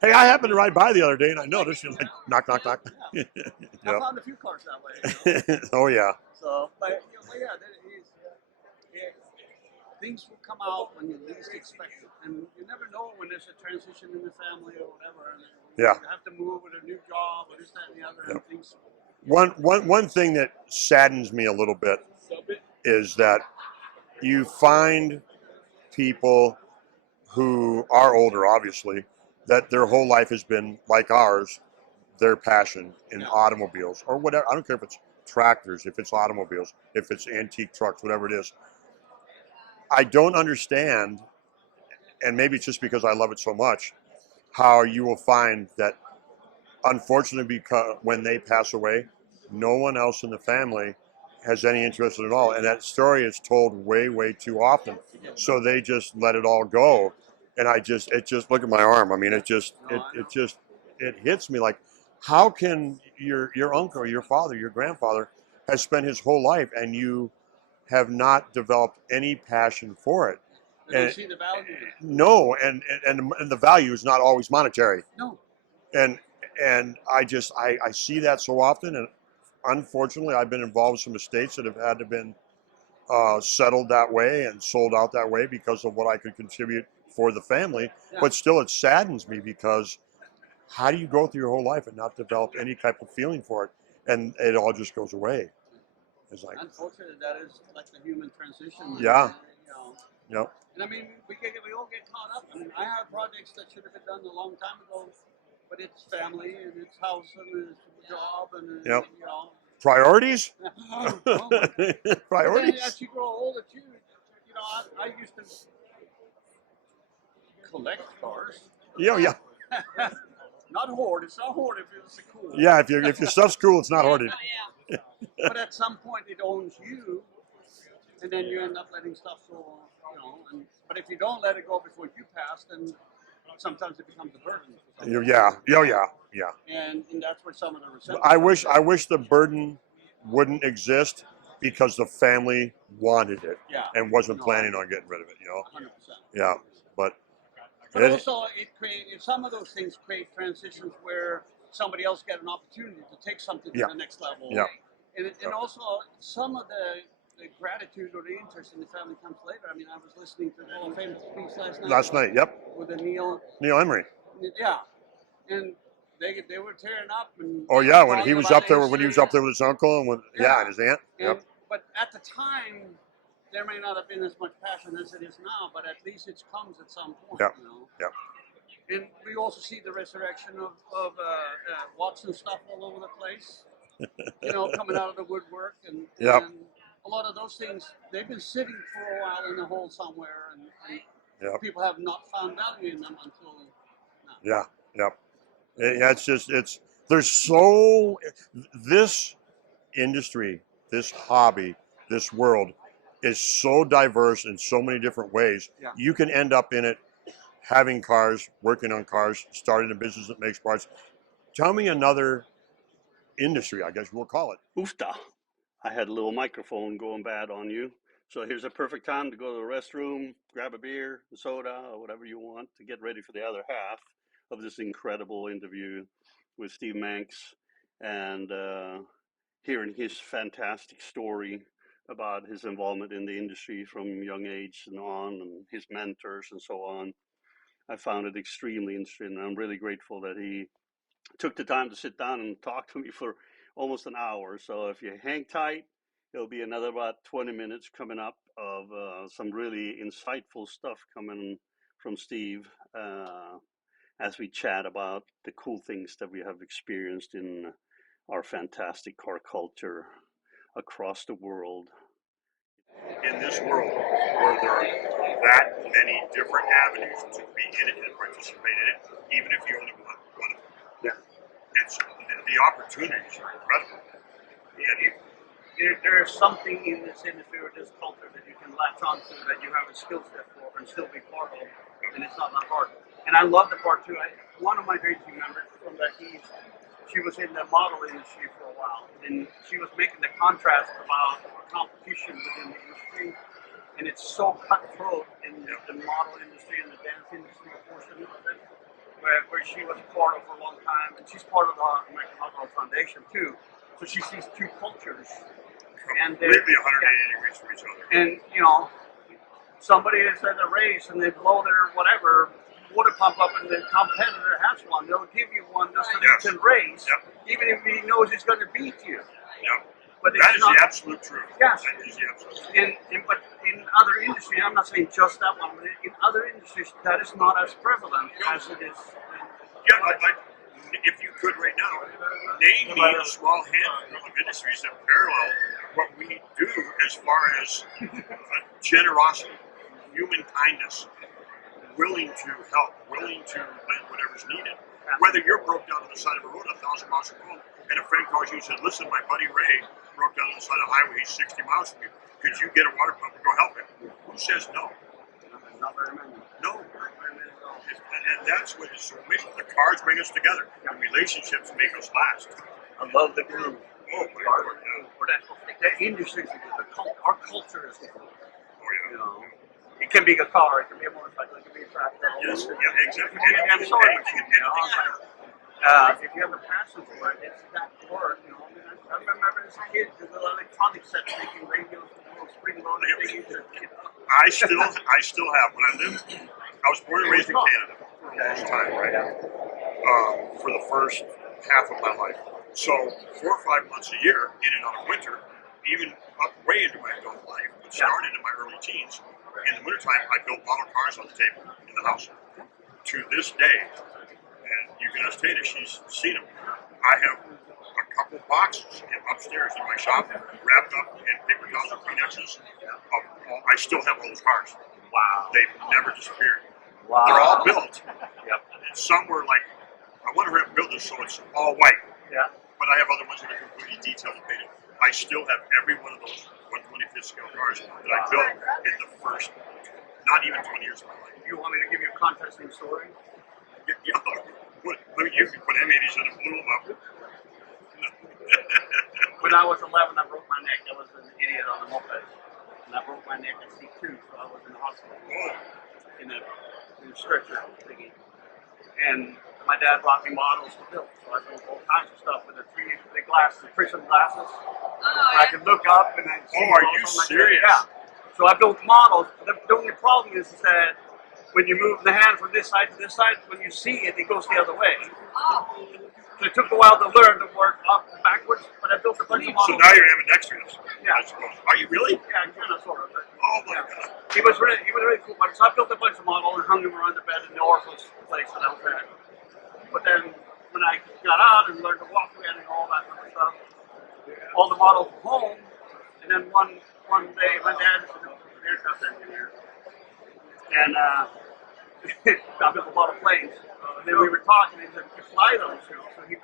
Hey, I happened to ride by the other day, and I noticed you're like, knock, knock, knock. Yeah. I found a few cars that way. You know? Oh, yeah. So, but things will come out when you least expect it. And you never know when there's a transition in the family or whatever. And you have to move with a new job or this, that, and the other. And things. One thing that saddens me a little bit is that you find people who are older, obviously, that their whole life has been like ours, their passion in automobiles or whatever. I don't care if it's tractors, if it's automobiles, if it's antique trucks, whatever it is. I don't understand, and maybe it's just because I love it so much, how you will find that, unfortunately, because when they pass away, no one else in the family has any interest at all. And that story is told way, way too often. So they just let it all go. And it just look at my arm. I mean, it hits me like, how can your uncle, your father, your grandfather has spent his whole life and you have not developed any passion for it? And see the value. No, and the value is not always monetary. No. And I see that so often, and unfortunately, I've been involved with some estates that have had to been settled that way and sold out that way because of what I could contribute for the family. Yeah. But still, it saddens me because how do you go through your whole life and not develop any type of feeling for it, and it all just goes away? It's like, unfortunately, that is like the human transition. Yeah. You know. Yep. And I mean, we all get caught up. I mean, I have projects that should have been done a long time ago, but it's family and it's house and it's job and you know. Priorities. Priorities. But then as you grow older too, you know, I used to collect cars. Yeah. Not hoard. It's not hoard if it's cool. Yeah, if your stuff's cool, it's not hoarded. But at some point, it owns you, and then you end up letting stuff go. You know, but if you don't let it go before you pass, then sometimes it becomes a burden. Yeah. And that's where some of the resentment. I wish the burden wouldn't exist, because the family wanted it Yeah. and wasn't planning on getting rid of it. 100%. Yeah, but But also, some of those things create transitions where somebody else get an opportunity to take something to the next level. Yeah. And also, some of the gratitude or the interest in the family comes later. I mean, I was listening to the famous piece last night. Last night, yep. With the Neil Emery. Yeah. And they were tearing up. And Oh yeah, when talking he was about up there, things when he was up there with his uncle and and his aunt. Yep. But at the time, there may not have been as much passion as it is now, but at least it comes at some point. Yep. You know? Yep. And we also see the resurrection of Watson stuff all over the place, coming out of the woodwork. And a lot of those things, they've been sitting for a while in a hole somewhere, and people have not found value in them until now. Yeah, yep. This industry, this hobby, this world is so diverse in so many different ways. Yeah. You can end up in it having cars, working on cars, starting a business that makes parts. Tell me another industry, I guess we'll call it. Oofta. I had a little microphone going bad on you. So here's a perfect time to go to the restroom, grab a beer, a soda, or whatever you want to get ready for the other half of this incredible interview with Steve Manks and hearing his fantastic story about his involvement in the industry from young age and on, and his mentors and so on. I found it extremely interesting, and I'm really grateful that he took the time to sit down and talk to me for almost an hour. So if you hang tight, it'll be another about 20 minutes coming up of some really insightful stuff coming from Steve as we chat about the cool things that we have experienced in our fantastic car culture across the world. In this world where there are that many different avenues to be in it and participate in it, even if you only want one of them, the opportunities are incredible. There's something in this industry or this culture that you can latch onto that you have a skill set for and still be part of, and it's not that hard. And I love the part too. One of my great team members from that she was in the model industry for a while, and she was making the contrast about competition within the industry, and it's so cutthroat in the model industry and the dance industry portion of it, where she was part of for a long time, and she's part of the American Alcohol Foundation too. So she sees two cultures, and completely 180 degrees from each other. And somebody is at a race and they blow their whatever water pump up, and the competitor has one. They'll give you one just so you can race, even if he knows he's going to beat you. Yep. But that is the absolute truth. Yes. That is the absolute truth. But in other industries, I'm not saying just that one, but in other industries, that is not as prevalent as it is. If you could right now, name me a small handful of industries that parallel what we do as far as generosity, human kindness, willing to help, willing to lend whatever's needed. Whether you're broke down on the side of a road 1,000 miles from home, and a friend calls you and says, "Listen, my buddy Ray broke down on the side of the highway. He's 60 miles from you. Could you get a water pump and go help him?" Who says no? Not very many. No. And that's what is so amazing. The cars bring us together, and relationships make us last. I love the groove. Oh my God! The industry, our culture is different. Oh yeah. It can be a car, it can be a motorcycle, it can be a tractor. Yes, yeah, exactly. It can be a damn sewing machine. If you have a passion for it, it's that part. I remember as a kid, the little electronic set making radios with little spring-loaded things. I still have. When I was born and raised in Canada for a long time, right? For the first half of my life. So 4 or 5 months a year, in and out of winter, even up way into my adult life, but started in my early teens. In the wintertime, I built model cars on the table in the house. To this day, and you can ask Taylor, she's seen them. I have a couple boxes upstairs in my shop, wrapped up in paper towels and Kleenexes. I still have all those cars. Wow. They've never disappeared. Wow. They're all built. Yep. And some were like, I want to build this so it's all white. Yeah. But I have other ones that are completely detailed and painted. I still have every one of those 125th scale cars that I built in the first, not even 20 years of my life. You want me to give you a contrasting story? Yeah. You can put M80s in and blew them up. when I was 11, I broke my neck. I was an idiot on the moped. And I broke my neck at C2, so I was in the hospital in a stretcher thingy. And my dad brought me models to build. So I built all kinds of stuff with the glasses, the prism glasses. I could look up and then see. Oh, are you serious? Yeah. So I built models. The only problem is that when you move the hand from this side to this side, when you see it, it goes the other way. So it took a while to learn to work up and backwards, but I built a bunch of models. So now you're ambidextrous. Yeah. I suppose. Are you really? Yeah, kind of, sort of. Oh my God. He was really cool. So I built a bunch of models and hung them around the bed in the orifice place that I was at. But then when I got out and learned to walk again and all that kind of stuff, all the models were home. And then one day my dad is an aircraft engineer, and I built a lot of planes. And then we were talking, and he said, "You fly those, you know?" So he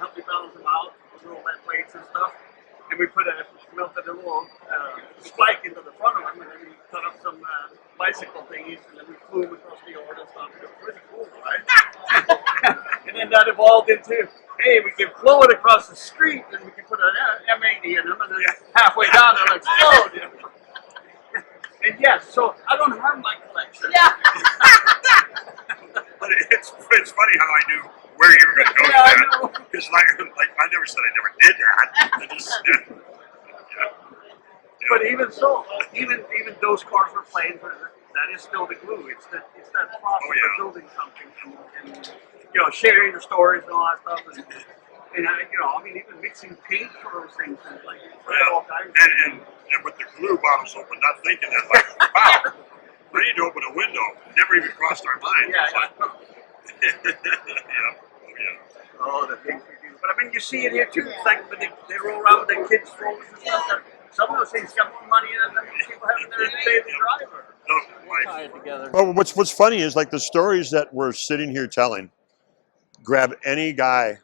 helped me balance them out, little lead weights and stuff. And we melted a little spike into the front of them, and then we cut up some bicycle thingies, and then we flew them across the yard and stuff. It was pretty cool, right? And then that evolved into, hey, we can flow it across the street, and we can put an M80 in them, and then halfway down they'll explode. You know? And yes, so I don't have my collection. Yeah. But it's funny how I knew where you were going to go Yeah, with that. Because like I never said I never did that. I just But even so, even those cars were planes. That is still the glue. It's that process of building something and sharing the stories and all that stuff. And I mean, even mixing paint for those things and like all kinds. And with the glue bottles open, not thinking that like, wow, we need to open a window. Never even crossed our mind. Oh, the things we do. But I mean, you see it here too. It's like when they roll around with their kids' strollers and stuff. Some of those things got more money in them than people having their daily driver. Tie it together. Well, what's funny is like the stories that we're sitting here telling. Grab any guy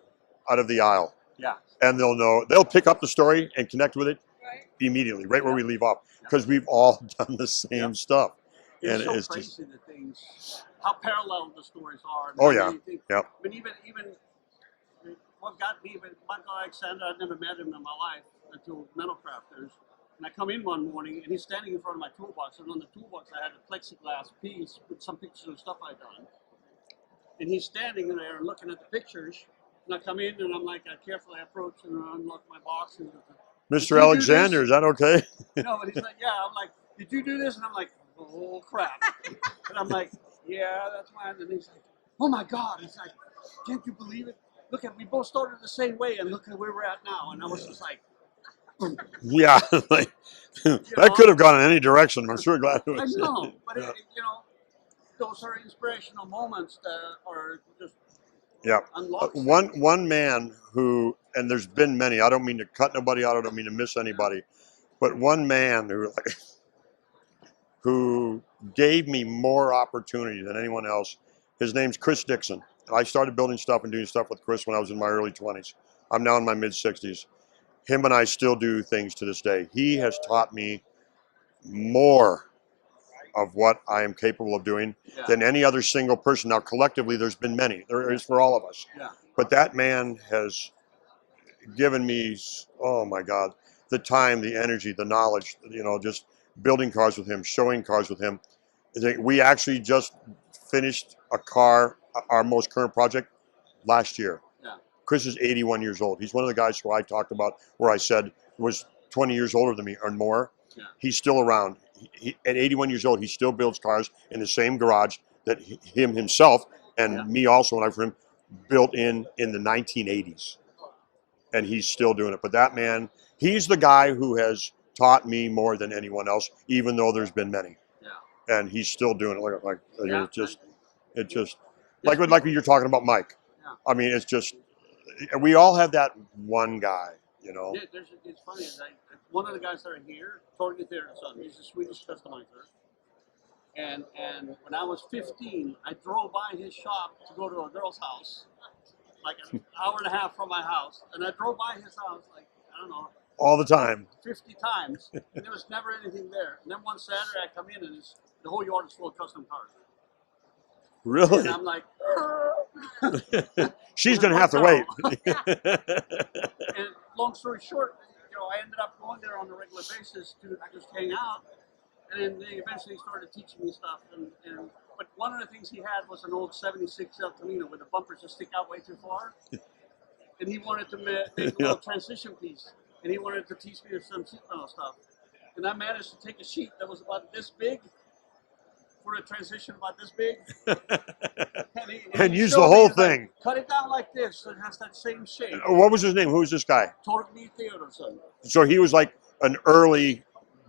out of the aisle. Yeah. And they'll pick up the story and connect with it immediately, right where we leave off, because we've all done the same stuff. It's and so it's crazy just the things, how parallel the stories are. Oh yeah. I mean, even what got me, Michael Alexander, I'd never met him in my life until Metal Crafters. And I come in one morning and he's standing in front of my toolbox, and on the toolbox I had a plexiglass piece with some pictures of stuff I'd done. And he's standing there looking at the pictures, and I come in and I'm like, I carefully approach and unlock my box. And Mr. Alexander, is that okay? No, but he's like, yeah. I'm like, did you do this? And I'm like, oh crap. And I'm like, yeah, that's mine. And he's like, oh my God. He's like, can't you believe it? Look at, we both started the same way, and look at where we're at now. And I was just like, yeah, like that could have gone in any direction. I'm sure glad it was. I know, but those are inspirational moments that are just unlocked. One man who, and there's been many. I don't mean to cut nobody out. I don't mean to miss anybody, but one man who gave me more opportunity than anyone else. His name's Chris Dixon. I started building stuff and doing stuff with Chris when I was in my early 20s. I'm now in my mid 60s. Him and I still do things to this day. He has taught me more of what I am capable of doing than any other single person. Now, collectively, there's been many. There is for all of us. Yeah. But that man has given me, oh my God, the time, the energy, the knowledge, just building cars with him, showing cars with him. We actually just finished a car, our most current project, last year. Chris is 81 years old. He's one of the guys who I talked about where I said was 20 years older than me or more. Yeah. He's still around. At 81 years old, he still builds cars in the same garage that him himself and me also, and I for him, built in the 1980s. And he's still doing it. But that man, he's the guy who has taught me more than anyone else, even though there's been many. Yeah. And he's still doing it. Like when you're talking about Mike. Yeah. I mean, it's just, we all have that one guy, Yeah, it's funny. One of the guys that are here, Torgny Thereson, he's a Swedish customizer. And when I was 15, I drove by his shop to go to a girl's house, like an hour and a half from my house. And I drove by his house, like, I don't know. All the time. 50 times. And there was never anything there. And then one Saturday I come in and the whole yard is full of custom cars. Really? And I'm like, she's going to have to wait. And long story short, I ended up going there on a regular basis to just hang out. And then they eventually started teaching me stuff. But one of the things he had was an old 76 El Camino where the bumpers just stick out way too far. And he wanted to make a little transition piece. And he wanted to teach me some sheet metal stuff. And I managed to take a sheet that was about this big for a transition about this big. And use the whole thing. Like, cut it down like this so it has that same shape. What was his name? Who was this guy? Torgny Theodorsson. So he was like an early...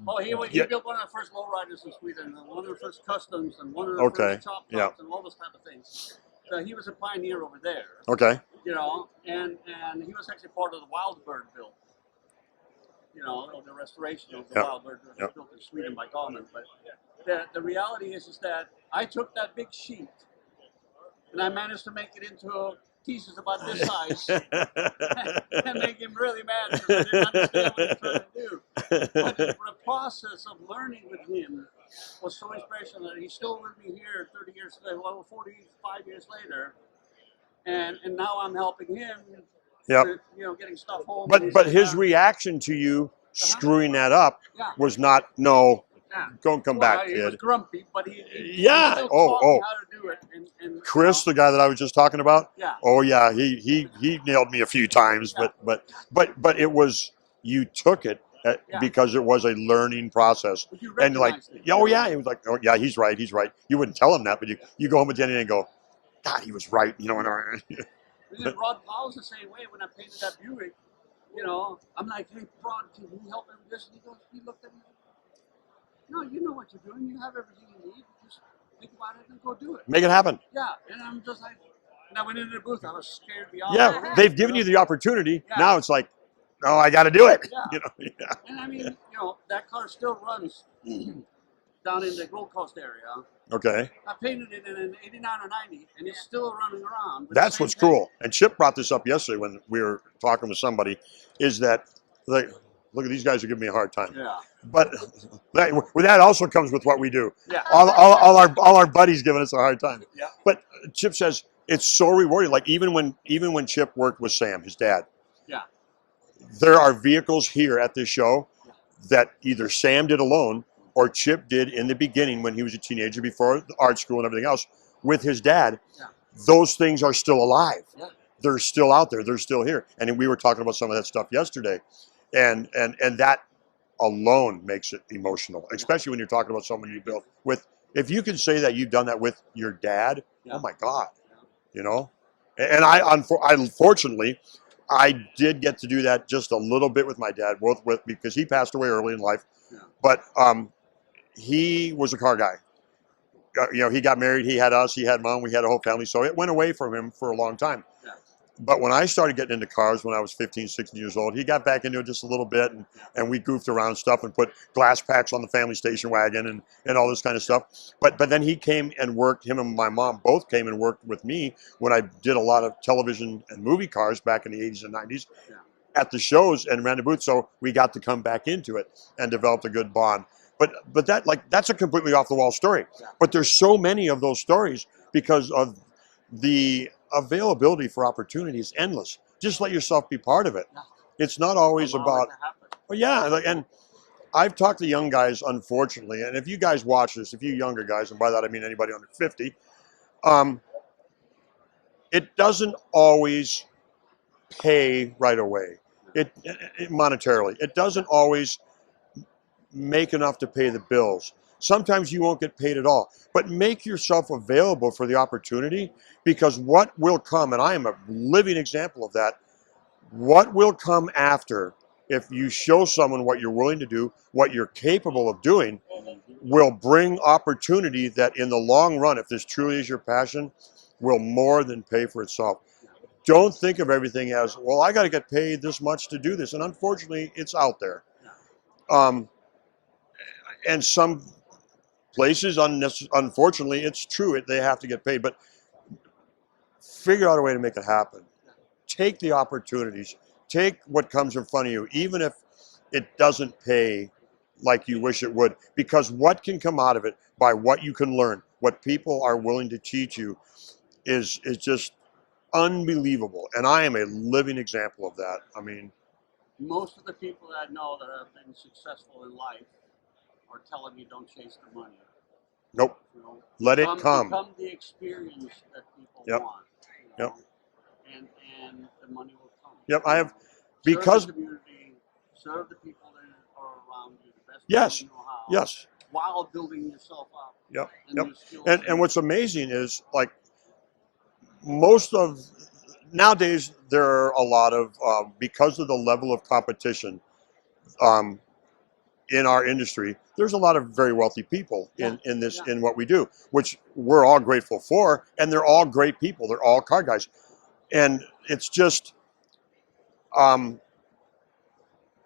Oh, he built one of the first lowriders in Sweden, and one of the first Customs, and one of the first chop tops, and all those type of things. So he was a pioneer over there. Okay. You know, and he was actually part of the Wild Bird build. You know, the restoration of the Wild Bird that was built in Sweden by Gallman. But the reality is that I took that big sheet, and I managed to make it into pieces about this size, and make him really mad because I didn't understand what he was trying to do. But the process of learning with him was so inspirational that he's still with me here 30 years later, well, 45 years later, and now I'm helping him. With, you know, getting stuff home. But his reaction to you screwing that up was not don't come back, kid. He was grumpy, but he still taught me how to do it. And Chris, the guy that I was just talking about. Yeah. Oh yeah, he nailed me a few times, but it was, you took it because it was a learning process. And like, he was like, oh yeah, he's right. You wouldn't tell him that, but you go home at the end and go, God, he was right. You know, and Rod Powell's the same way. When I painted that Buick, you know, I'm like, hey, Rod, can you help him with this? And he looked at me. No, you know what you're doing. You have everything you need. Just think about it and go do it. Make it happen. Yeah, and I'm just like, and I went into the booth. I was scared beyond. Yeah, they've given you the opportunity. Yeah. Now it's like, oh, I got to do it. Yeah. You know. And I mean, you know, that car still runs down in the Gold Coast area. Okay. I painted it in an 89 or 90, and it's still running around. That's what's cool. And Chip brought this up yesterday when we were talking with somebody, is that, like, look at these guys are giving me a hard time. Yeah. But that also comes with what we do. Yeah. All our buddies giving us a hard time. Yeah. But Chip says it's so rewarding. Like even when Chip worked with Sam, his dad. Yeah. There are vehicles here at this show that either Sam did alone or Chip did in the beginning when he was a teenager before the art school and everything else with his dad. Yeah. Those things are still alive. Yeah. They're still out there. They're still here. And we were talking about some of that stuff yesterday. And that alone makes it emotional, especially when you're talking about someone you built with. If you can say that you've done that with your dad, oh my God, you know. And unfortunately, I did get to do that just a little bit with my dad, because he passed away early in life. Yeah. But he was a car guy. You know, he got married, he had us, he had mom, we had a whole family. So it went away from him for a long time. Yeah. But when I started getting into cars when I was 15, 16 years old, he got back into it just a little bit, and we goofed around stuff and put glass packs on the family station wagon and all this kind of stuff. But then he came and worked, him and my mom both came and worked with me when I did a lot of television and movie cars back in the 80s and 90s at the shows and ran the booth. So we got to come back into it and developed a good bond. But that's a completely off the wall story. But there's so many of those stories because of the availability for opportunity is endless. Just let yourself be part of it. It's not always about, well, yeah. And I've talked to young guys, unfortunately, and if you guys watch this, if you younger guys, and by that I mean anybody under 50, it doesn't always pay right away. It monetarily, it doesn't always make enough to pay the bills. Sometimes you won't get paid at all, but make yourself available for the opportunity, because what will come, and I am a living example of that, what will come after, if you show someone what you're willing to do, what you're capable of doing, will bring opportunity that in the long run, if this truly is your passion, will more than pay for itself. Don't think of everything as, well, I got to get paid this much to do this. And unfortunately, it's out there. And some places, unfortunately, it's true, they have to get paid. But figure out a way to make it happen. Take the opportunities. Take what comes in front of you, even if it doesn't pay like you wish it would. Because what can come out of it by what you can learn, what people are willing to teach you, is just unbelievable. And I am a living example of that. I mean, most of the people that I know that have been successful in life are telling me don't chase the money. Nope. You know, Let it come. Become the experience that people Yep. want. You know? Yep. And the money will come. Yep. I have, Serve because the community, serve the people that are around you the best yes, way you know how. yes. While building yourself up. Yep. And Yep. your skills. And what's amazing is like most of nowadays there are a lot of because of the level of competition um, in our industry. There's a lot of very wealthy people in this in what we do, which we're all grateful for, and they're all great people. They're all car guys, and it's just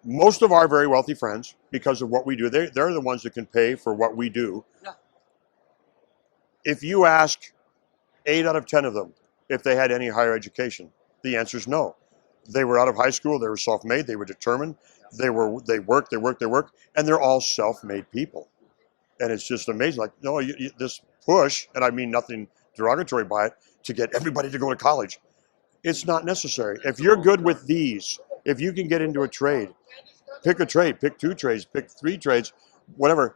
most of our very wealthy friends, because of what we do, they're the ones that can pay for what we do. Yeah. If you ask 8 out of 10 of them if they had any higher education, the answer is no. They were out of high school, they were self-made, they were determined, they worked, and they're all self-made people. And it's just amazing. Like, no, this push, and I mean nothing derogatory by it, to get everybody to go to college. It's not necessary. If you're good with these, if you can get into a trade, pick a trade, pick 2 trades, pick 3 trades, whatever,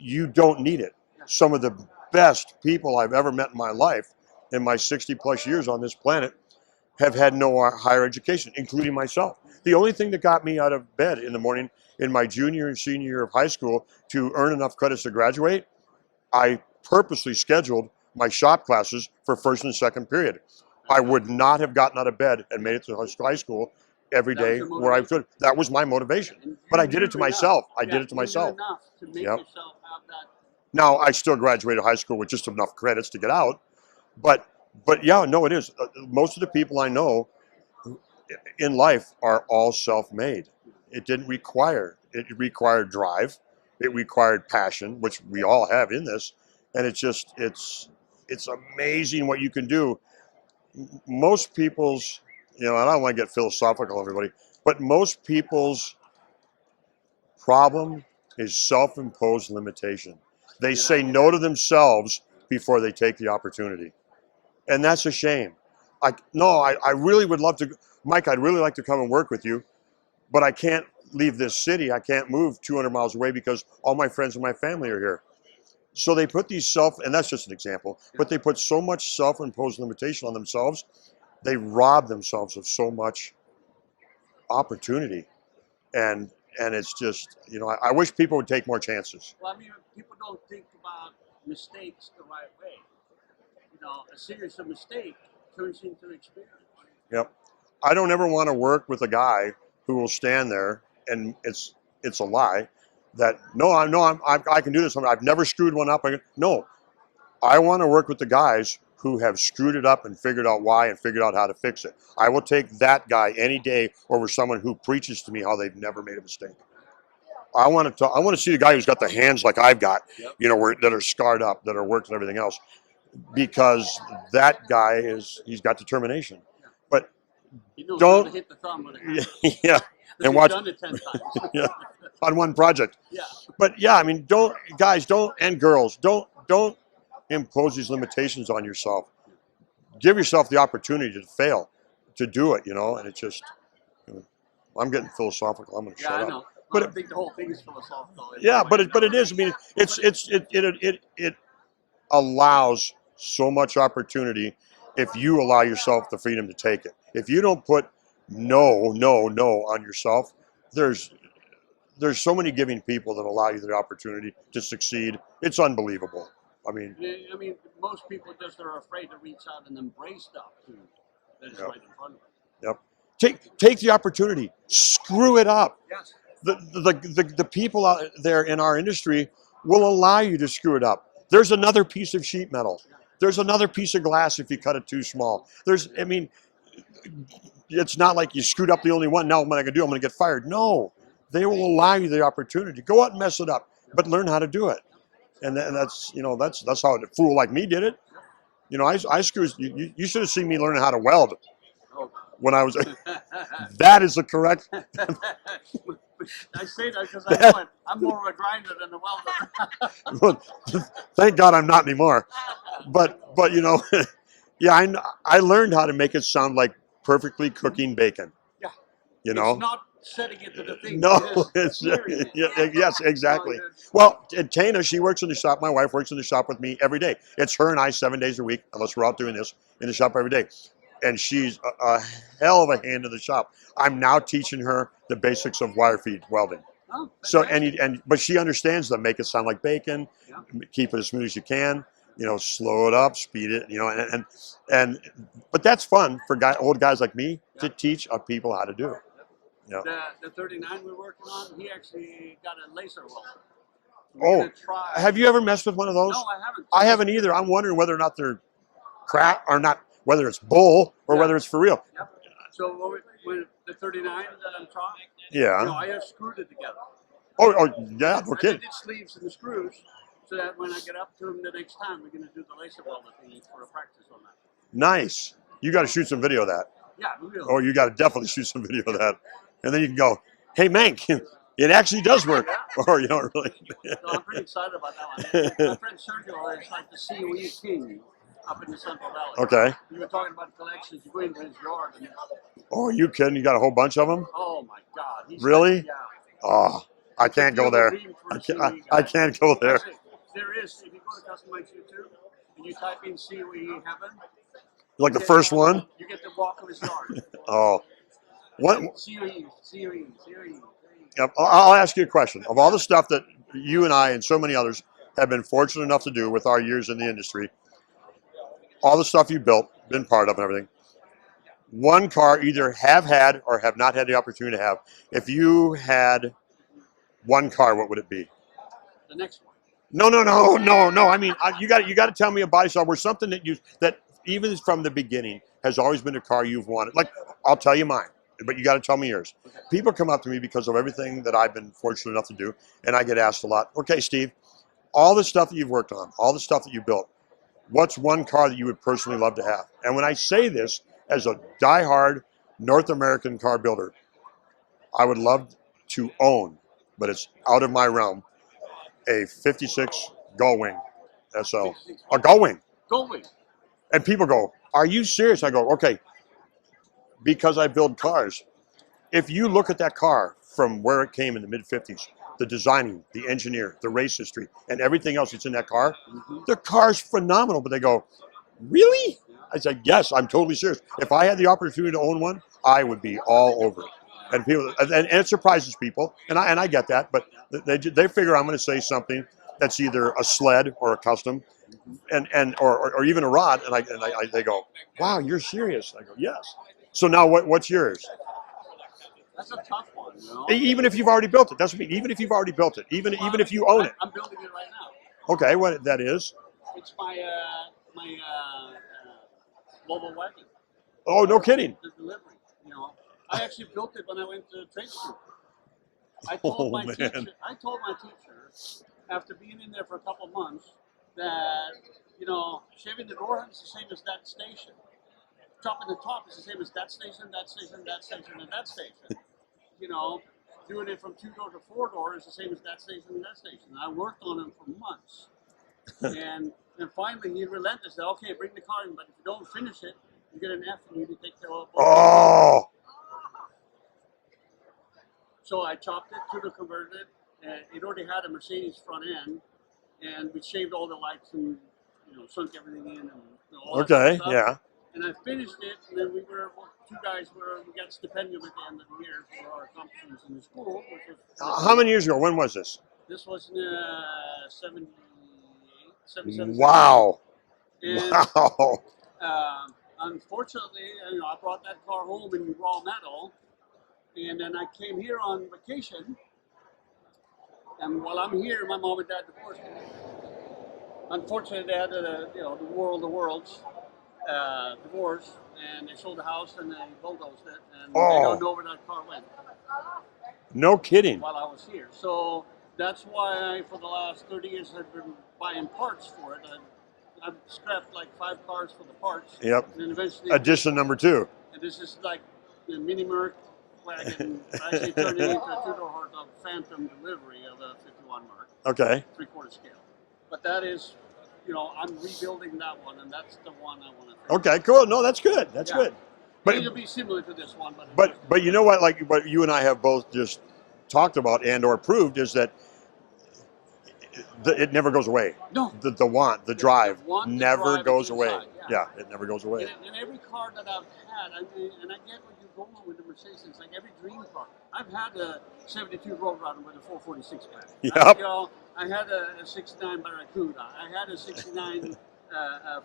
you don't need it. Some of the best people I've ever met in my life, in my 60 plus years on this planet, have had no higher education, including myself. The only thing that got me out of bed in the morning in my junior and senior year of high school to earn enough credits to graduate, I purposely scheduled my shop classes for first and second period. I would not have gotten out of bed and made it to high school every day where I could. That was my motivation. But I did it to myself. I did it to myself. To make yourself have that. Now, I still graduated high school with just enough credits to get out. But yeah, no, it is. Most of the people I know in life are all self-made. It didn't require, it required drive. It required passion, which we all have in this. And it's just, it's amazing what you can do. Most people's, and I don't want to get philosophical, everybody, but most people's problem is self-imposed limitation. They say no to themselves before they take the opportunity. And that's a shame. I really would love to, Mike, I'd really like to come and work with you, but I can't leave this city. I can't move 200 miles away because all my friends and my family are here. So they put these and that's just an example, but they put so much self-imposed limitation on themselves, they rob themselves of so much opportunity. And it's just, I wish people would take more chances. Well, I mean, people don't think about mistakes the right way. A series of mistakes turns into experience. Yep. I don't ever want to work with a guy who will stand there, and it's a lie, that I can do this. I've never screwed one up. No, I want to work with the guys who have screwed it up and figured out why and figured out how to fix it. I will take that guy any day over someone who preaches to me how they've never made a mistake. I want to see the guy who's got the hands like I've got, that are scarred up, that are worked and everything else, because that guy he's got determination. But don't hit the thumb with it. Yeah, and watch done it 10 times. Yeah, on one project. Yeah. But yeah, I mean, don't and girls, don't impose these limitations on yourself. Give yourself the opportunity to fail, to do it, and it's just, I'm getting philosophical. I'm going to shut up. I know. But I think the whole thing is philosophical. Yeah, but it is. I mean, it allows so much opportunity if you allow yourself the freedom to take it. If you don't put no on yourself, there's so many giving people that allow you the opportunity to succeed. It's unbelievable. I mean, most people just are afraid to reach out and embrace the opportunity that is right in front of them. Yep. Take the opportunity. Screw it up. Yes. The people out there in our industry will allow you to screw it up. There's another piece of sheet metal. There's another piece of glass if you cut it too small. It's not like you screwed up the only one. Now what am I going to do? I'm going to get fired. No, they will allow you the opportunity. Go out and mess it up, but learn how to do it. And that's how a fool like me did it. I screwed. You should have seen me learning how to weld when I was. That is the correct. I say that because I know it. I'm more of a grinder than a welder. Well, thank God I'm not anymore. But yeah, I learned how to make it sound like perfectly cooking bacon. Yeah. It's not setting it to the thing. No, You're it's just hearing it. yeah, yes, exactly. you're- Well, Tana, she works in the shop. My wife works in the shop with me every day. It's her and I 7 days a week, unless we're out doing this in the shop every day. And she's a hell of a hand in the shop. I'm now teaching her the basics of wire feed welding. Oh, So fantastic. but she understands them. Make it sound like bacon. Yeah. Keep it as smooth as you can. You know, slow it up, speed it. You know, and but that's fun for old guys like me to teach people how to do it. Yeah. The 39 we're working on, he actually got a laser welder. Oh, have you ever messed with one of those? No, I haven't. I haven't either. I'm wondering whether or not they're crap or not, whether it's bull or whether it's for real. Yep. So with the 39 that I'm trying, Yeah. you know, I have screwed it together. Oh, yeah, no I kidding. did sleeves and the screws, so that when I get up to them the next time, we're going to do the laser welder thing for a practice on that. Nice. You got to shoot some video of that. Yeah, we will. Oh, you got to definitely shoot some video of that. And then you can go, hey, Mank, it actually does work. Or, you know, really. So I'm pretty excited about that one. My friend Sergio is like the COE king up in the Central Valley. Okay. We were talking about collections. You go into his yard. And Oh, you kidding? You got a whole bunch of them? oh, my God. He's Really? Like, yeah. Oh, I can't go there. I can't go there. Actually, there is, if you go to Customikes YouTube and you type in COE Heaven. Like the first one? You get to walk of his yard. Oh. What? COE. Yep. I'll ask you a question. Of all the stuff that you and I and so many others have been fortunate enough to do with our years in the industry, all the stuff you built, been part of and everything, one car either have had or have not had the opportunity to have. If you had one car, what would it be? The next one. No. I mean, you got to tell me a body shop where something that even from the beginning has always been a car you've wanted. Like, I'll tell you mine, but you got to tell me yours. People come up to me because of everything that I've been fortunate enough to do, and I get asked a lot. Okay, Steve, all the stuff that you've worked on, all the stuff that you built, what's one car that you would personally love to have? And when I say this as a diehard North American car builder, I would love to own, but it's out of my realm, a 56 Gullwing SL. A Gullwing. Gullwing. And people go, are you serious? I go, okay, because I build cars. If you look at that car from where it came in the mid-50s, the designing, the engineer, the race history, and everything else that's in that car, the car's phenomenal. But they go, really? I said, yes, I'm totally serious. If I had the opportunity to own one, I would be all over it. And people, and it surprises people, and I get that, but they figure I'm going to say something that's either a sled or a custom, or even a rod, and they go, wow, you're serious? I go, yes. So now what's yours? That's a tough one, you know? Even if you've already built it, that's what I mean. Even if you've already built it, even if you own it. I'm building it right now. Okay, what that is? It's my mobile wagon. Oh, no kidding. The delivery, you know. I actually built it when I went to trade school. I told my teacher after being in there for a couple months that, you know, shaving the door is the same as that station. Chopping the top is the same as that station, that station, that station, and that station. You know, doing it from 2-door to 4-door is the same as that station and that station. And I worked on them for months. and finally he relented and said, okay, bring the car in, but if you don't finish it, you get an F and you need to take care of it. Oh. So I chopped it, to the converted, and it already had a Mercedes front end, and we shaved all the lights and, you know, sunk everything in and all that Okay, stuff. yeah. And I finished it, and then we got stipendium at the end of the year for our accomplishments in the school. Which was How many years ago? When was this? This was in 77. Wow. And, wow. Unfortunately, you know, I brought that car home in raw metal, and then I came here on vacation. And while I'm here, my mom and dad divorced me. Unfortunately, they had the war of the worlds divorce, and they sold the house and they bulldozed it, and they don't know where that car went. No kidding. While I was here, so that's why for the last 30 years I've been buying parts for it. I've scrapped like 5 cars for the parts. Yep. And then eventually addition number 2. And this is like the mini Merc wagon. I actually turned it into a 2-door phantom delivery of a 51 Merc. Okay. 3/4 scale. But that is, you know, I'm rebuilding that one, and that's the one I want to. Okay, cool. No, that's good. That's good. But it'll be similar to this one, but you know what? Like what you and I have both just talked about and or proved is that it never goes away. No. The drive never goes away. Inside, yeah, it never goes away. And every car that I've had, I mean, and I get what you're going with the Mercedes. It's like every dream car. I've had a 72 Road Runner with a 446 back. Yep. You know, I had a 69 Barracuda. I had a 69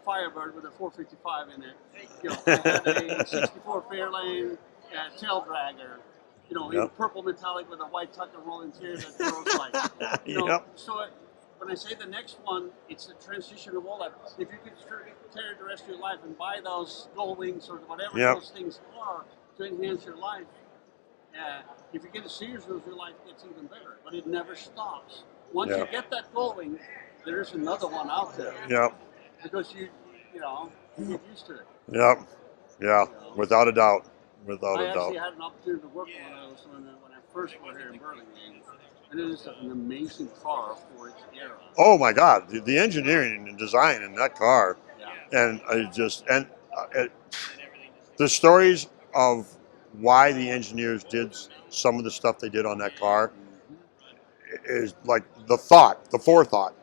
Firebird with a 455 in it. You know, I had a 64 Fairlane tail dragger. You know, in purple metallic with a white tuck and roll interior that throws like. You know, so when I say the next one, it's a transition of all that. If you could carry the rest of your life and buy those gold wings or whatever those things are to enhance your life, if you get a series of your life gets even better. But it never stops. Once you get that gold wing, there's another one out there. Yeah. Because you get used to it. Yeah. Yeah. You know? Without a doubt. Without I a doubt. actually had an opportunity to work when I first went here in Burlingame, and it is an amazing car for its era. Oh my God, the engineering and design in that car, and the stories of why the engineers did some of the stuff they did on that car is like the forethought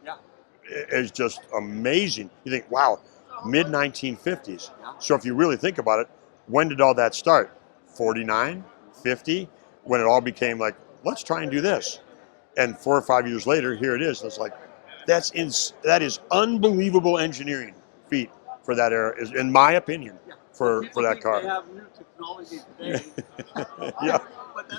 is just amazing. You think, wow, mid 1950s. So if you really think about it, when did all that start? 49, 50, when it all became like, let's try and do this. And 4 or 5 years later, here it is. It's like, that is unbelievable engineering feat for that era, in my opinion, for that car. They have new technology today. But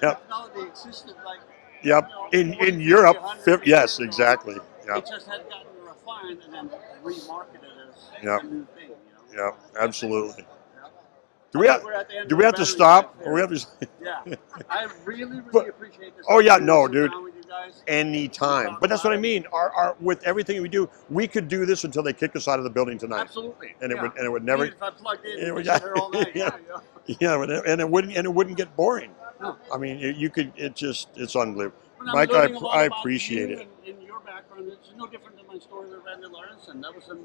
that technology existed like. Yep. You know, In Europe, yes, exactly. Yep. It just had gotten refined and then remarketed as a new thing. You know? Yeah, absolutely. Do we have to stop? Or we have to? Yeah, I really appreciate this. Oh yeah, no, dude. With you guys. Anytime. But that's what I mean. Our with everything we do, we could do this until they kick us out of the building tonight. Absolutely. And it would never. If I plugged in, it would here all night. And it wouldn't get boring. No. I mean, it's unbelievable. Mike, I appreciate it. In your background, it's no different than my story with Randy Lawrence, and that was him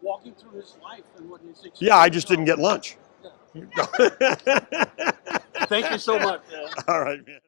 walking through his life and what he's experienced. Yeah, I just didn't get lunch. Yeah. Thank you so much. All right, man.